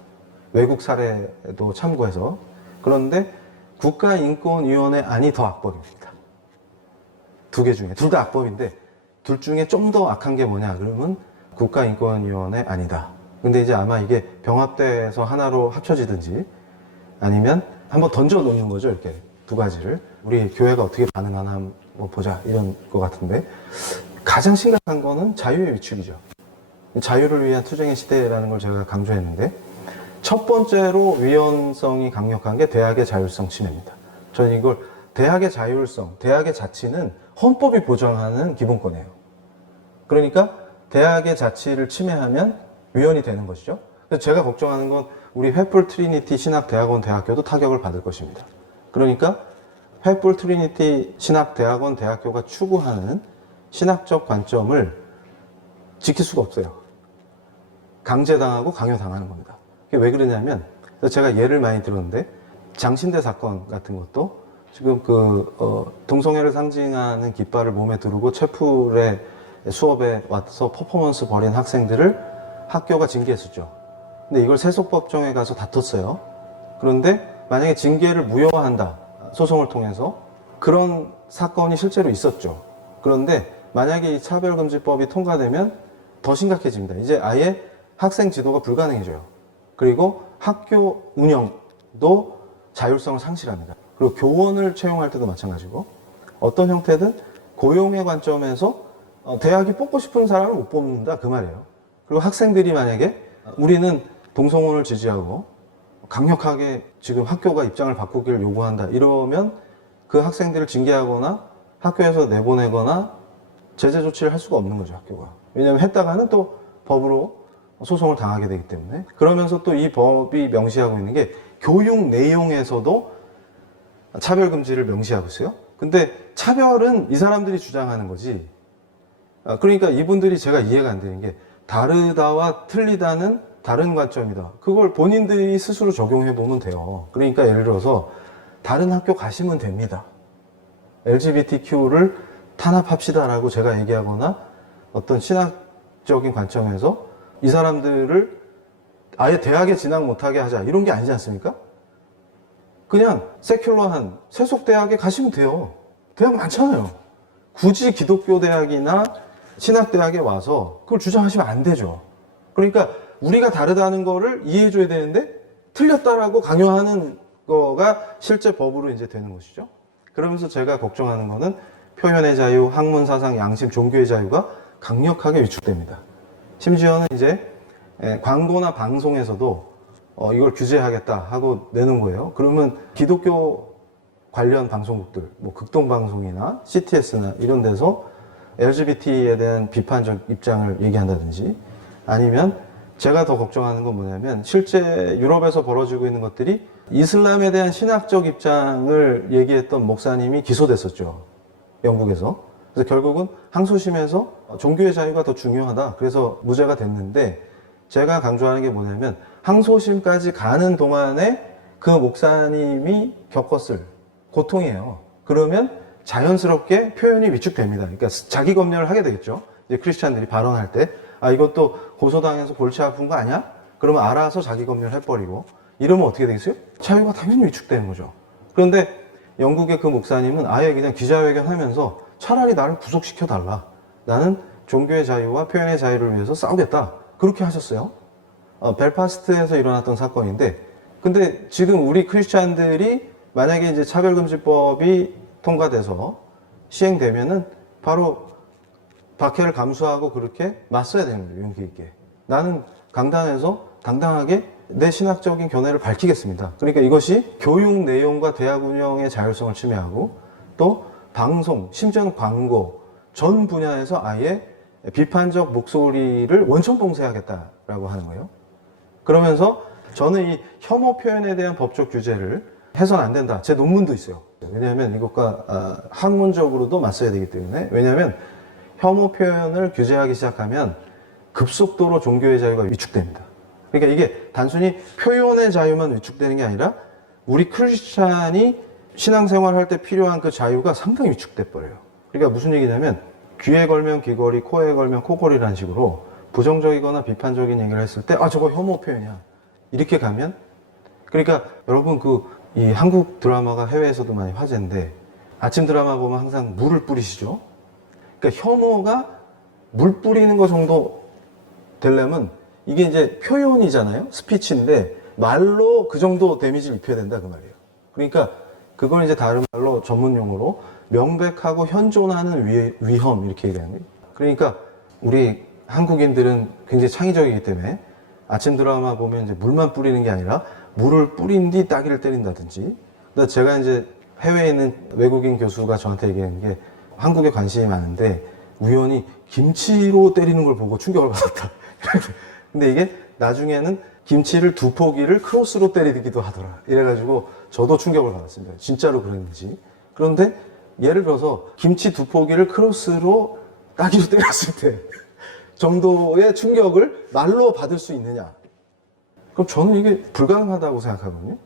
외국 사례도 참고해서. 그런데 국가인권위원회 안이 더 악법입니다. 두 개 중에. 둘 다 악법인데, 둘 중에 좀 더 악한 게 뭐냐, 그러면 국가인권위원회 안이다. 근데 이제 아마 이게 병합돼서 하나로 합쳐지든지, 아니면 한번 던져 놓는 거죠, 이렇게. 두 가지를. 우리 교회가 어떻게 반응하나 한번 보자, 이런 것 같은데. 가장 심각한 거는 자유의 위축이죠. 자유를 위한 투쟁의 시대라는 걸 제가 강조했는데, 첫 번째로 위헌성이 강력한 게 대학의 자율성 침해입니다. 저는 이걸 대학의 자율성, 대학의 자치는 헌법이 보장하는 기본권이에요. 그러니까 대학의 자치를 침해하면 위헌이 되는 것이죠. 그래서 제가 걱정하는 건 우리 횃불 트리니티 신학대학원 대학교도 타격을 받을 것입니다. 그러니까 횃불 트리니티 신학대학원 대학교가 추구하는 신학적 관점을 지킬 수가 없어요. 강제당하고 강요당하는 겁니다. 그게 왜 그러냐면, 제가 예를 많이 들었는데, 장신대 사건 같은 것도 지금 동성애를 상징하는 깃발을 몸에 두르고 채플의 수업에 와서 퍼포먼스 벌인 학생들을 학교가 징계했었죠. 근데 이걸 세속법정에 가서 다퉜어요. 그런데 만약에 징계를 무효화한다, 소송을 통해서, 그런 사건이 실제로 있었죠. 그런데 만약에 이 차별금지법이 통과되면 더 심각해집니다. 이제 아예 학생 지도가 불가능해져요. 그리고 학교 운영도 자율성을 상실합니다. 그리고 교원을 채용할 때도 마찬가지고, 어떤 형태든 고용의 관점에서 대학이 뽑고 싶은 사람을 못 뽑는다, 그 말이에요. 그리고 학생들이 만약에 우리는 동성혼을 지지하고 강력하게 지금 학교가 입장을 바꾸기를 요구한다, 이러면 그 학생들을 징계하거나 학교에서 내보내거나 제재 조치를 할 수가 없는 거죠, 학교가. 왜냐하면 했다가는 또 법으로 소송을 당하게 되기 때문에. 그러면서 또 이 법이 명시하고 있는 게 교육 내용에서도 차별금지를 명시하고 있어요. 근데 차별은 이 사람들이 주장하는 거지. 그러니까 이분들이, 제가 이해가 안 되는 게, 다르다와 틀리다는 다른 관점이다, 그걸 본인들이 스스로 적용해 보면 돼요. 그러니까 예를 들어서 다른 학교 가시면 됩니다, LGBTQ를 탄압합시다라고 제가 얘기하거나 어떤 신학적인 관점에서 이 사람들을 아예 대학에 진학 못하게 하자, 이런 게 아니지 않습니까? 그냥 세큘러한 세속대학에 가시면 돼요. 대학 많잖아요. 굳이 기독교 대학이나 신학대학에 와서 그걸 주장하시면 안 되죠. 그러니까 우리가 다르다는 거를 이해해줘야 되는데 틀렸다라고 강요하는 거가 실제 법으로 이제 되는 것이죠. 그러면서 제가 걱정하는 거는 표현의 자유, 학문, 사상, 양심, 종교의 자유가 강력하게 위축됩니다. 심지어는 이제 광고나 방송에서도 이걸 규제하겠다 하고 내는 거예요. 그러면 기독교 관련 방송국들, 뭐 극동방송이나 CTS나 이런 데서 LGBT에 대한 비판적 입장을 얘기한다든지, 아니면 제가 더 걱정하는 건 뭐냐면, 실제 유럽에서 벌어지고 있는 것들이 이슬람에 대한 신학적 입장을 얘기했던 목사님이 기소됐었죠, 영국에서. 그래서 결국은 항소심에서 종교의 자유가 더 중요하다, 그래서 무죄가 됐는데, 제가 강조하는 게 뭐냐면, 항소심까지 가는 동안에 그 목사님이 겪었을 고통이에요. 그러면 자연스럽게 표현이 위축됩니다. 그러니까 자기 검열을 하게 되겠죠. 이제 크리스찬들이 발언할 때, 이것도 고소당해서 골치 아픈 거 아니야? 그러면 알아서 자기 검열을 해버리고, 이러면 어떻게 되겠어요? 자유가 당연히 위축되는 거죠. 그런데 영국의 그 목사님은 아예 그냥 기자회견 하면서 차라리 나를 구속시켜달라, 나는 종교의 자유와 표현의 자유를 위해서 싸우겠다, 그렇게 하셨어요. 벨파스트에서 일어났던 사건인데, 근데 지금 우리 크리스찬들이 만약에 이제 차별금지법이 통과돼서 시행되면은 바로 박해를 감수하고 그렇게 맞서야 되는 거예요, 용기 있게. 나는 강단에서 당당하게 내 신학적인 견해를 밝히겠습니다. 그러니까 이것이 교육 내용과 대학 운영의 자율성을 침해하고, 또 방송, 심지어는 광고 전 분야에서 아예 비판적 목소리를 원천봉쇄하겠다라고 하는 거예요. 그러면서 저는 이 혐오 표현에 대한 법적 규제를 해서는 안 된다, 제 논문도 있어요. 왜냐하면 이것과 학문적으로도 맞서야 되기 때문에. 왜냐하면 혐오 표현을 규제하기 시작하면 급속도로 종교의 자유가 위축됩니다. 그러니까 이게 단순히 표현의 자유만 위축되는 게 아니라 우리 크리스찬이 신앙생활 할 때 필요한 그 자유가 상당히 위축돼 버려요. 그러니까 무슨 얘기냐면, 귀에 걸면 귀걸이, 코에 걸면 코걸이라는 식으로 부정적이거나 비판적인 얘기를 했을 때 저거 혐오 표현이야, 이렇게 가면, 그러니까 여러분 이 한국 드라마가 해외에서도 많이 화제인데, 아침 드라마 보면 항상 물을 뿌리시죠. 그러니까 혐오가 물 뿌리는 거 정도 되려면 이게 이제 표현이잖아요, 스피치인데 말로 그 정도 데미지를 입혀야 된다, 그 말이에요. 그러니까 그걸 이제 다른 말로 전문 용어로 명백하고 현존하는 위험, 이렇게 얘기하는 거예요. 그러니까 우리 한국인들은 굉장히 창의적이기 때문에 아침 드라마 보면 이제 물만 뿌리는 게 아니라 물을 뿌린 뒤 따귀를 때린다든지. 그러니까 제가 이제 해외에 있는 외국인 교수가 저한테 얘기하는 게, 한국에 관심이 많은데 우연히 김치로 때리는 걸 보고 충격을 받았다. 근데 이게 나중에는 김치를 두 포기를 크로스로 때리기도 하더라. 이래가지고 저도 충격을 받았습니다. 진짜로 그랬는지. 그런데 예를 들어서 김치 두 포기를 크로스로 따귀로 때렸을 때 정도의 충격을 말로 받을 수 있느냐? 그럼 저는 이게 불가능하다고 생각하거든요.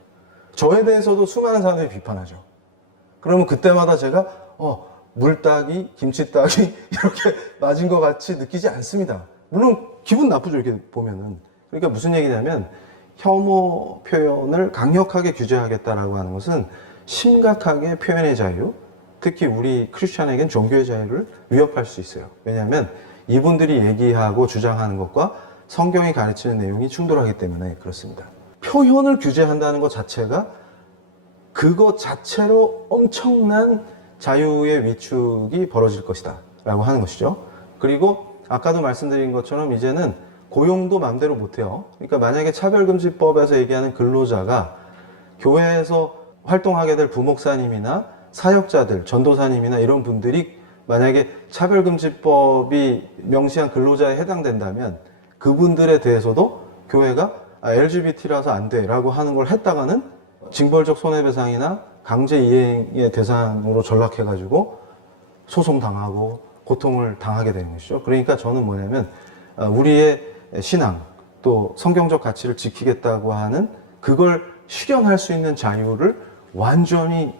저에 대해서도 수많은 사람들이 비판하죠. 그러면 그때마다 제가 물따기, 김치따기 이렇게 맞은 것 같이 느끼지 않습니다. 물론 기분 나쁘죠, 이렇게 보면은. 그러니까 무슨 얘기냐면 혐오 표현을 강력하게 규제하겠다라고 하는 것은 심각하게 표현의 자유, 특히 우리 크리스찬에겐 종교의 자유를 위협할 수 있어요. 왜냐하면 이분들이 얘기하고 주장하는 것과 성경이 가르치는 내용이 충돌하기 때문에 그렇습니다. 표현을 규제한다는 것 자체가 그것 자체로 엄청난 자유의 위축이 벌어질 것이다 라고 하는 것이죠. 그리고 아까도 말씀드린 것처럼 이제는 고용도 마음대로 못해요. 그러니까 만약에 차별금지법에서 얘기하는 근로자가 교회에서 활동하게 될 부목사님이나 사역자들, 전도사님이나 이런 분들이 만약에 차별금지법이 명시한 근로자에 해당된다면 그분들에 대해서도 교회가 LGBT라서 안 돼 라고 하는 걸 했다가는 징벌적 손해배상이나 강제 이행의 대상으로 전락해가지고 소송당하고 고통을 당하게 되는 것이죠. 그러니까 저는 뭐냐면 우리의 신앙 또 성경적 가치를 지키겠다고 하는 그걸 실현할 수 있는 자유를 완전히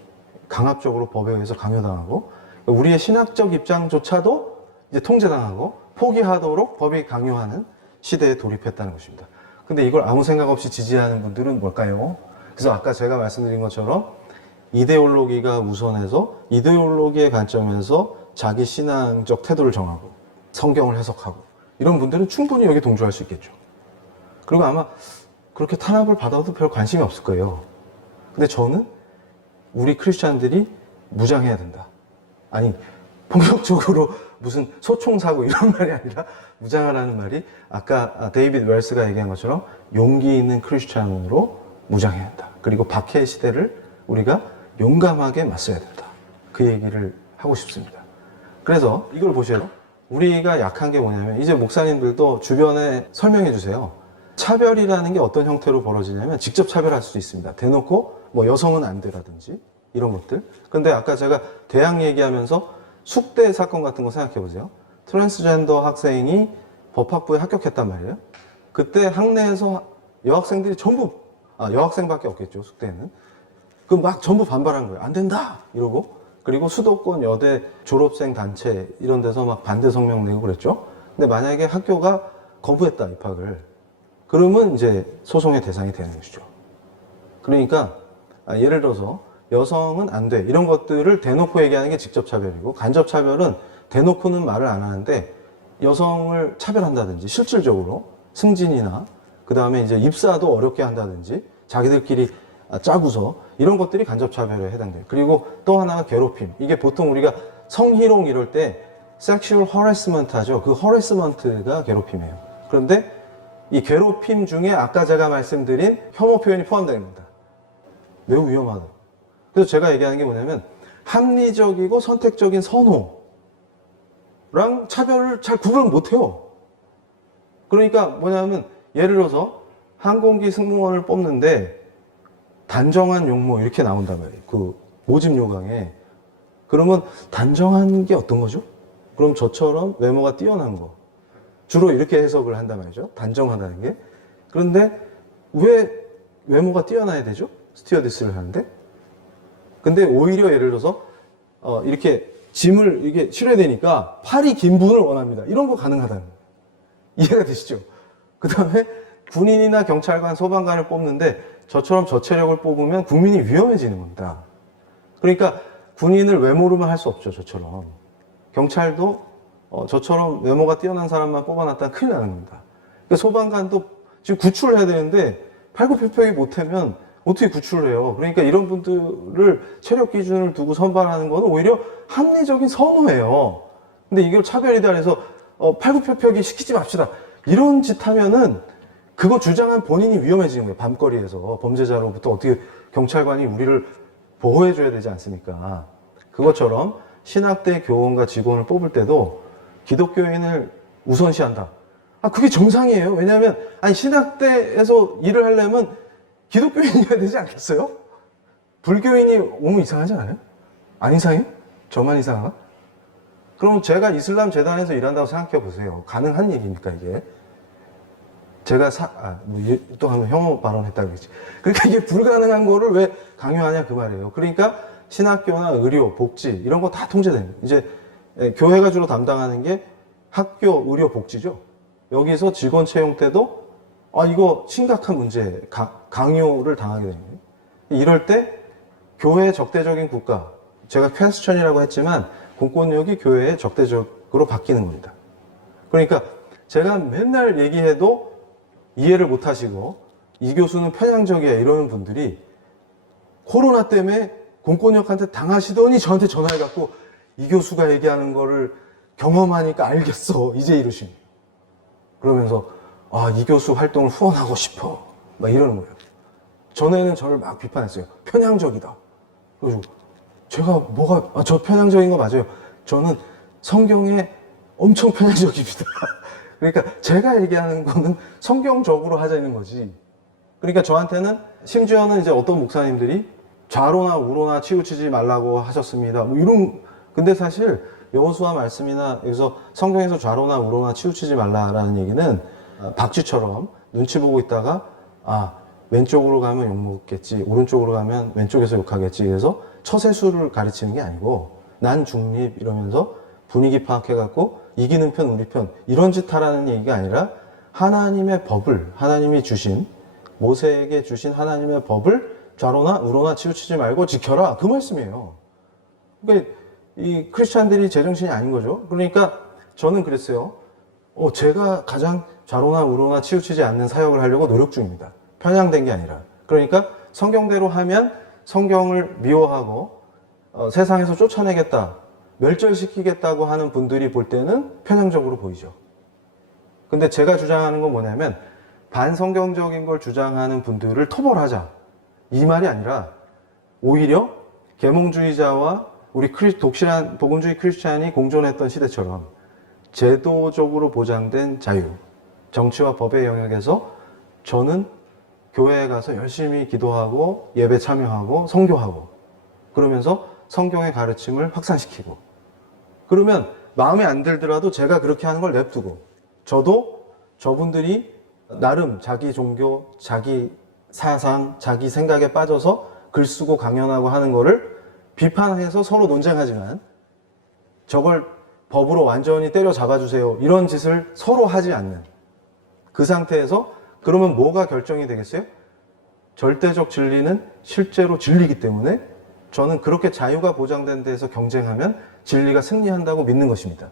강압적으로 법에 의해서 강요당하고 우리의 신학적 입장조차도 이제 통제당하고 포기하도록 법이 강요하는 시대에 돌입했다는 것입니다. 근데 이걸 아무 생각 없이 지지하는 분들은 뭘까요? 그래서 아까 제가 말씀드린 것처럼 이데올로기가 우선해서 이데올로기의 관점에서 자기 신앙적 태도를 정하고 성경을 해석하고 이런 분들은 충분히 여기 동조할 수 있겠죠. 그리고 아마 그렇게 탄압을 받아도 별 관심이 없을 거예요. 근데 저는 우리 크리스찬들이 무장해야 된다. 아니 폭력적으로 무슨 소총사고 이런 말이 아니라 무장하라는 말이 아까 데이비드 웰스가 얘기한 것처럼 용기 있는 크리스찬으로 무장해야 한다. 그리고 박해의 시대를 우리가 용감하게 맞서야 된다. 그 얘기를 하고 싶습니다. 그래서 이걸 보셔요. 우리가 약한 게 뭐냐면 이제 목사님들도 주변에 설명해 주세요. 차별이라는 게 어떤 형태로 벌어지냐면 직접 차별할 수도 있습니다. 대놓고 뭐 여성은 안 되라든지 이런 것들. 근데 아까 제가 대학 얘기하면서 숙대 사건 같은 거 생각해 보세요. 트랜스젠더 학생이 법학부에 합격했단 말이에요. 그때 학내에서 여학생들이 전부 여학생밖에 없겠죠, 숙대에는. 그 막 전부 반발한 거예요. 안 된다! 이러고. 그리고 수도권 여대 졸업생 단체 이런 데서 막 반대 성명 내고 그랬죠. 근데 만약에 학교가 거부했다, 입학을. 그러면 이제 소송의 대상이 되는 것이죠. 그러니까 예를 들어서 여성은 안 돼. 이런 것들을 대놓고 얘기하는 게 직접 차별이고 간접 차별은 대놓고는 말을 안 하는데 여성을 차별한다든지 실질적으로 승진이나 그 다음에 이제 입사도 어렵게 한다든지 자기들끼리 짜고서 이런 것들이 간접 차별에 해당돼요. 그리고 또 하나가 괴롭힘. 이게 보통 우리가 성희롱 이럴 때 섹슈얼 허래스먼트 하죠. 그 허래스먼트가 괴롭힘이에요. 그런데 이 괴롭힘 중에 아까 제가 말씀드린 혐오 표현이 포함되는 겁니다. 매우 위험하다. 그래서 제가 얘기하는 게 뭐냐면 합리적이고 선택적인 선호랑 차별을 잘 구분 못해요. 그러니까 뭐냐면 예를 들어서 항공기 승무원을 뽑는데 단정한 용모 이렇게 나온단 말이에요. 그 모집 요강에. 그러면 단정한 게 어떤 거죠? 그럼 저처럼 외모가 뛰어난 거. 주로 이렇게 해석을 한단 말이죠. 단정하다는 게. 그런데 왜 외모가 뛰어나야 되죠? 스튜어디스를 하는데. 근데 오히려 예를 들어서 이렇게 짐을 이게 실어야 되니까 팔이 긴 분을 원합니다. 이런 거 가능하다는 거예요. 이해가 되시죠? 그 다음에 군인이나 경찰관, 소방관을 뽑는데 저처럼 저체력을 뽑으면 국민이 위험해지는 겁니다. 그러니까 군인을 외모로만 할 수 없죠. 저처럼. 경찰도 저처럼 외모가 뛰어난 사람만 뽑아놨다가 큰일 나는 겁니다. 그러니까 소방관도 지금 구출을 해야 되는데 팔굽혀펴기 못하면 어떻게 구출을 해요? 그러니까 이런 분들을 체력 기준을 두고 선발하는 거는 오히려 합리적인 선호예요. 근데 이걸 차별이다 해서 팔굽혀펴기 시키지 맙시다. 이런 짓 하면은 그거 주장한 본인이 위험해지는 거예요. 밤거리에서 범죄자로부터 어떻게 경찰관이 우리를 보호해줘야 되지 않습니까? 그것처럼 신학대 교원과 직원을 뽑을 때도 기독교인을 우선시한다. 그게 정상이에요. 왜냐하면 신학대에서 일을 하려면 기독교인이어야 되지 않겠어요? 불교인이 오면 이상하지 않아요? 안 이상해요? 저만 이상한가? 그럼 제가 이슬람 재단에서 일한다고 생각해 보세요. 가능한 얘기입니까, 이게? 제가 또 한번 혐오 발언했다 그러지. 그러니까 이게 불가능한 거를 왜 강요하냐 그 말이에요. 그러니까 신학교나 의료, 복지 이런 거 다 통제됩니다. 이제 교회가 주로 담당하는 게 학교, 의료, 복지죠. 여기서 직원 채용 때도 이거 심각한 문제, 강요를 당하게 됩니다. 이럴 때 교회의 적대적인 국가, 제가 퀘스천이라고 했지만 공권력이 교회에 적대적으로 바뀌는 겁니다. 그러니까 제가 맨날 얘기해도 이해를 못 하시고 이 교수는 편향적이야 이러는 분들이 코로나 때문에 공권력한테 당하시더니 저한테 전화해갖고 이 교수가 얘기하는 거를 경험하니까 알겠어 이제 이러십니다. 그러면서 이 교수 활동을 후원하고 싶어 막 이러는 거예요. 전에는 저를 막 비판했어요. 편향적이다. 그래서 제가 저 편향적인 거 맞아요. 저는 성경에 엄청 편향적입니다. 그러니까 제가 얘기하는 거는 성경적으로 하자는 거지. 그러니까 저한테는 심지어는 이제 어떤 목사님들이 좌로나 우로나 치우치지 말라고 하셨습니다. 뭐 이런, 근데 사실 여호수아 말씀이나 여기서 성경에서 좌로나 우로나 치우치지 말라라는 얘기는 박쥐처럼 눈치 보고 있다가 왼쪽으로 가면 욕먹겠지, 오른쪽으로 가면 왼쪽에서 욕하겠지. 그래서 처세술을 가르치는 게 아니고 난 중립 이러면서 분위기 파악해갖고 이기는 편 우리 편 이런 짓 하라는 얘기가 아니라 하나님의 법을, 하나님이 주신 모세에게 주신 하나님의 법을 좌로나 우로나 치우치지 말고 지켜라 그 말씀이에요. 그러니까 이 크리스찬들이 제정신이 아닌 거죠. 그러니까 저는 그랬어요. 제가 가장 좌로나 우로나 치우치지 않는 사역을 하려고 노력 중입니다. 편향된 게 아니라. 그러니까 성경대로 하면 성경을 미워하고 세상에서 쫓아내겠다, 멸절시키겠다고 하는 분들이 볼 때는 편향적으로 보이죠. 근데 제가 주장하는 건 뭐냐면 반성경적인 걸 주장하는 분들을 토벌하자 이 말이 아니라 오히려 계몽주의자와 우리 독실한 복음주의 크리스찬이 공존했던 시대처럼 제도적으로 보장된 자유, 정치와 법의 영역에서 저는 교회에 가서 열심히 기도하고 예배 참여하고 선교하고 그러면서 성경의 가르침을 확산시키고 그러면 마음에 안 들더라도 제가 그렇게 하는 걸 냅두고 저도 저분들이 나름 자기 종교, 자기 사상, 자기 생각에 빠져서 글 쓰고 강연하고 하는 거를 비판해서 서로 논쟁하지만 저걸 법으로 완전히 때려잡아주세요 이런 짓을 서로 하지 않는 그 상태에서 그러면 뭐가 결정이 되겠어요? 절대적 진리는 실제로 진리이기 때문에 저는 그렇게 자유가 보장된 데에서 경쟁하면 진리가 승리한다고 믿는 것입니다.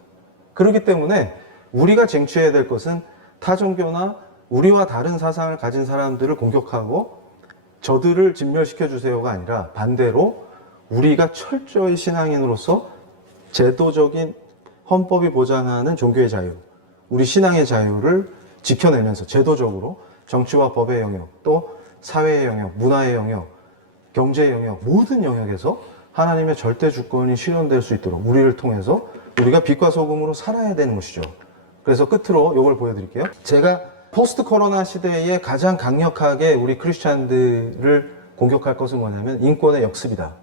그렇기 때문에 우리가 쟁취해야 될 것은 타종교나 우리와 다른 사상을 가진 사람들을 공격하고 저들을 진멸시켜 주세요가 아니라 반대로 우리가 철저히 신앙인으로서 제도적인 헌법이 보장하는 종교의 자유, 우리 신앙의 자유를 지켜내면서 제도적으로 정치와 법의 영역, 또 사회의 영역, 문화의 영역, 경제의 영역, 모든 영역에서 하나님의 절대 주권이 실현될 수 있도록 우리를 통해서 우리가 빛과 소금으로 살아야 되는 것이죠. 그래서 끝으로 이걸 보여드릴게요. 제가 포스트 코로나 시대에 가장 강력하게 우리 크리스찬들을 공격할 것은 뭐냐면 인권의 역습이다.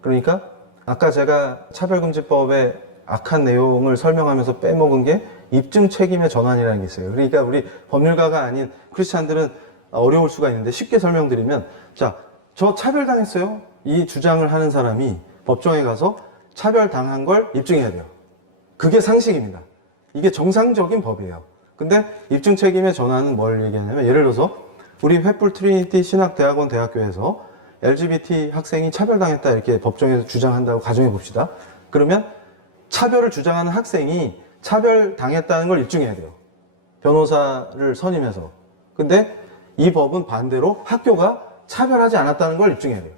그러니까 아까 제가 차별금지법의 악한 내용을 설명하면서 빼먹은 게 입증 책임의 전환이라는 게 있어요. 그러니까 우리 법률가가 아닌 크리스찬들은 어려울 수가 있는데 쉽게 설명드리면 자, 저 차별당했어요. 이 주장을 하는 사람이 법정에 가서 차별당한 걸 입증해야 돼요. 그게 상식입니다. 이게 정상적인 법이에요. 근데 입증 책임의 전환은 뭘 얘기하냐면 예를 들어서 우리 횃불 트리니티 신학대학원 대학교에서 LGBT 학생이 차별당했다 이렇게 법정에서 주장한다고 가정해 봅시다. 그러면 차별을 주장하는 학생이 차별당했다는 걸 입증해야 돼요. 변호사를 선임해서. 근데 이 법은 반대로 학교가 차별하지 않았다는 걸 입증해야 돼요.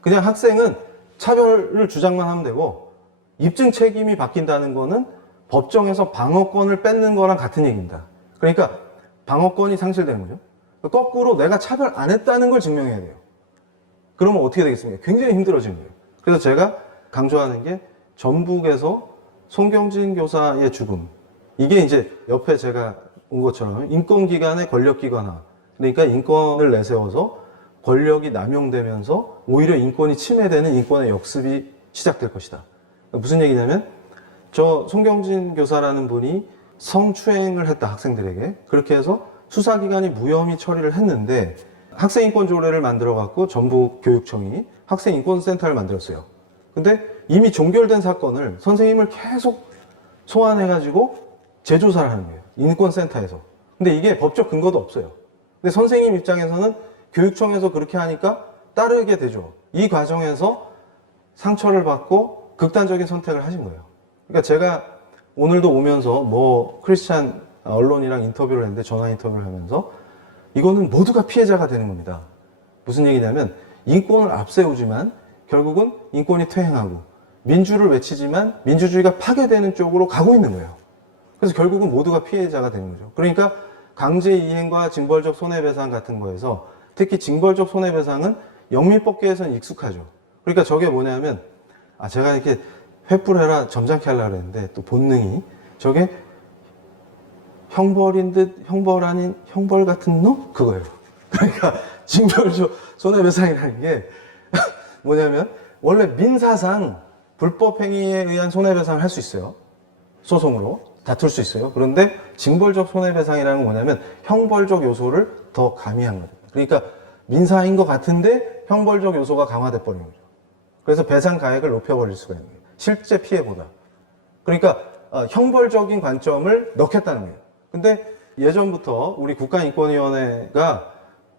그냥 학생은 차별을 주장만 하면 되고 입증 책임이 바뀐다는 거는 법정에서 방어권을 뺏는 거랑 같은 얘기입니다. 그러니까 방어권이 상실되는 거죠. 거꾸로 내가 차별 안 했다는 걸 증명해야 돼요. 그러면 어떻게 되겠습니까? 굉장히 힘들어지는 거예요. 그래서 제가 강조하는 게 전북에서 송경진 교사의 죽음. 이게 이제 옆에 제가 온 것처럼 인권기관의 권력기관화. 그러니까 인권을 내세워서 권력이 남용되면서 오히려 인권이 침해되는 인권의 역습이 시작될 것이다. 무슨 얘기냐면 저 송경진 교사라는 분이 성추행을 했다, 학생들에게. 그렇게 해서 수사기관이 무혐의 처리를 했는데 학생인권 조례를 만들어 갖고 전북교육청이 학생인권센터를 만들었어요. 근데 이미 종결된 사건을 선생님을 계속 소환해 가지고 재조사를 하는 거예요, 인권센터에서. 근데 이게 법적 근거도 없어요. 근데 선생님 입장에서는 교육청에서 그렇게 하니까 따르게 되죠. 이 과정에서 상처를 받고 극단적인 선택을 하신 거예요. 그러니까 제가 오늘도 오면서 뭐 크리스찬 언론이랑 인터뷰를 했는데, 전화 인터뷰를 하면서 이거는 모두가 피해자가 되는 겁니다. 무슨 얘기냐면 인권을 앞세우지만 결국은 인권이 퇴행하고, 민주를 외치지만 민주주의가 파괴되는 쪽으로 가고 있는 거예요. 그래서 결국은 모두가 피해자가 되는 거죠. 그러니까 강제이행과 징벌적 손해배상 같은 거에서, 특히 징벌적 손해배상은 영미법계에서는 익숙하죠. 그러니까 저게 뭐냐면, 제가 이렇게 횃불해라 점잖게 하려고 그랬는데 또 본능이, 저게 형벌인 듯 형벌 아닌 형벌 같은 놈? 그거예요. 그러니까 징벌적 손해배상이라는 게 뭐냐면, 원래 민사상 불법 행위에 의한 손해배상을 할 수 있어요. 소송으로 다툴 수 있어요. 그런데 징벌적 손해배상이라는 건 뭐냐면 형벌적 요소를 더 가미한 거죠. 그러니까 민사인 것 같은데 형벌적 요소가 강화돼 버리는 거죠. 그래서 배상 가액을 높여버릴 수가 있는 거예요, 실제 피해보다. 그러니까 형벌적인 관점을 넣겠다는 거예요. 근데 예전부터 우리 국가인권위원회가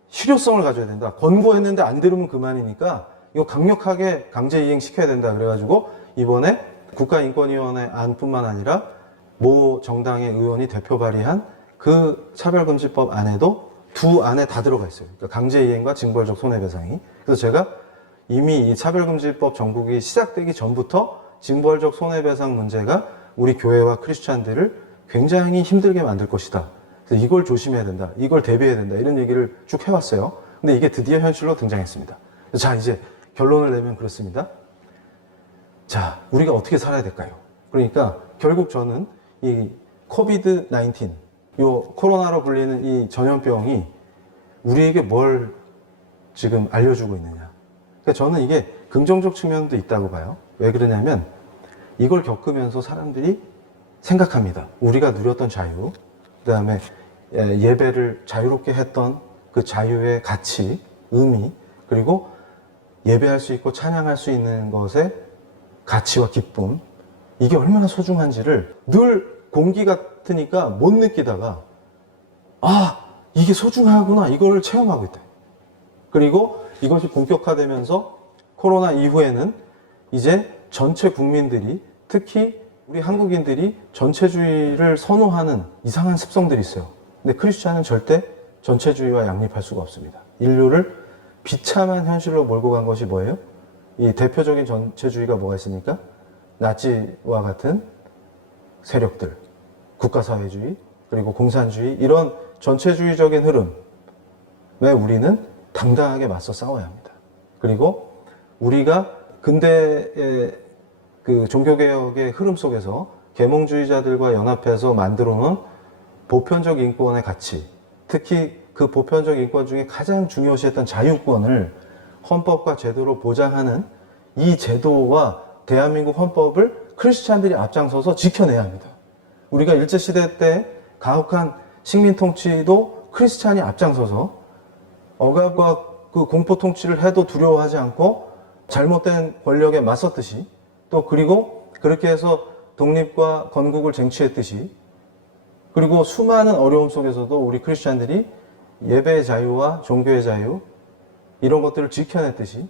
실효성을 가져야 된다, 권고했는데 안 들으면 그만이니까 이거 강력하게 강제이행 시켜야 된다 그래가지고 이번에 국가인권위원회 안뿐만 아니라 모 정당의 의원이 대표 발의한 그 차별금지법 안에도 두 안에 다 들어가 있어요. 그러니까 강제이행과 징벌적 손해배상이. 그래서 제가 이미 이 차별금지법 전국이 시작되기 전부터 징벌적 손해배상 문제가 우리 교회와 크리스찬들을 굉장히 힘들게 만들 것이다, 그래서 이걸 조심해야 된다, 이걸 대비해야 된다, 이런 얘기를 쭉 해왔어요. 근데 이게 드디어 현실로 등장했습니다. 자, 이제 결론을 내면 그렇습니다. 자, 우리가 어떻게 살아야 될까요? 그러니까 결국 저는 이 코비드 19, 요 코로나로 불리는 이 전염병이 우리에게 뭘 지금 알려주고 있느냐. 그러니까 저는 이게 긍정적 측면도 있다고 봐요. 왜 그러냐면 이걸 겪으면서 사람들이 생각합니다. 우리가 누렸던 자유, 그 다음에 예배를 자유롭게 했던 그 자유의 가치, 의미, 그리고 예배할 수 있고 찬양할 수 있는 것의 가치와 기쁨, 이게 얼마나 소중한지를 늘 공기 같으니까 못 느끼다가 이게 소중하구나, 이걸 체험하고 있다. 그리고 이것이 본격화되면서 코로나 이후에는 이제 전체 국민들이, 특히 우리 한국인들이 전체주의를 선호하는 이상한 습성들이 있어요. 근데 크리스찬은 절대 전체주의와 양립할 수가 없습니다. 인류를 비참한 현실로 몰고 간 것이 뭐예요? 이 대표적인 전체주의가 뭐가 있습니까? 나치와 같은 세력들, 국가사회주의, 그리고 공산주의, 이런 전체주의적인 흐름에 우리는 당당하게 맞서 싸워야 합니다. 그리고 우리가 근대의 그 종교개혁의 흐름 속에서 계몽주의자들과 연합해서 만들어 놓은 보편적 인권의 가치, 특히 그 보편적 인권 중에 가장 중요시했던 자유권을 헌법과 제도로 보장하는 이 제도와 대한민국 헌법을 크리스찬들이 앞장서서 지켜내야 합니다. 우리가 일제시대 때 가혹한 식민통치도 크리스찬이 앞장서서 억압과 그 공포통치를 해도 두려워하지 않고 잘못된 권력에 맞섰듯이, 또 그리고 그렇게 해서 독립과 건국을 쟁취했듯이, 그리고 수많은 어려움 속에서도 우리 크리스찬들이 예배의 자유와 종교의 자유, 이런 것들을 지켜냈듯이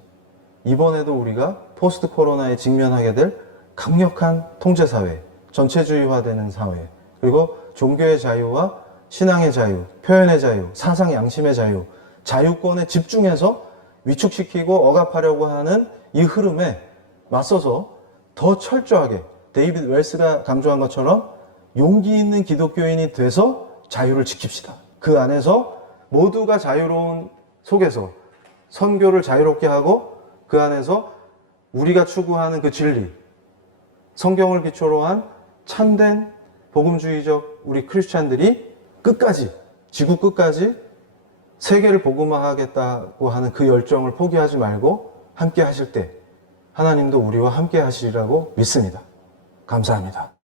이번에도 우리가 포스트 코로나에 직면하게 될 강력한 통제사회, 전체주의화되는 사회, 그리고 종교의 자유와 신앙의 자유, 표현의 자유, 사상 양심의 자유, 자유권에 집중해서 위축시키고 억압하려고 하는 이 흐름에 맞서서 더 철저하게 데이비드 웰스가 강조한 것처럼 용기 있는 기독교인이 돼서 자유를 지킵시다. 그 안에서 모두가 자유로운 속에서 선교를 자유롭게 하고, 그 안에서 우리가 추구하는 그 진리, 성경을 기초로 한 참된 복음주의적 우리 크리스찬들이 끝까지, 지구 끝까지 세계를 복음화하겠다고 하는 그 열정을 포기하지 말고 함께 하실 때 하나님도 우리와 함께 하시리라고 믿습니다. 감사합니다.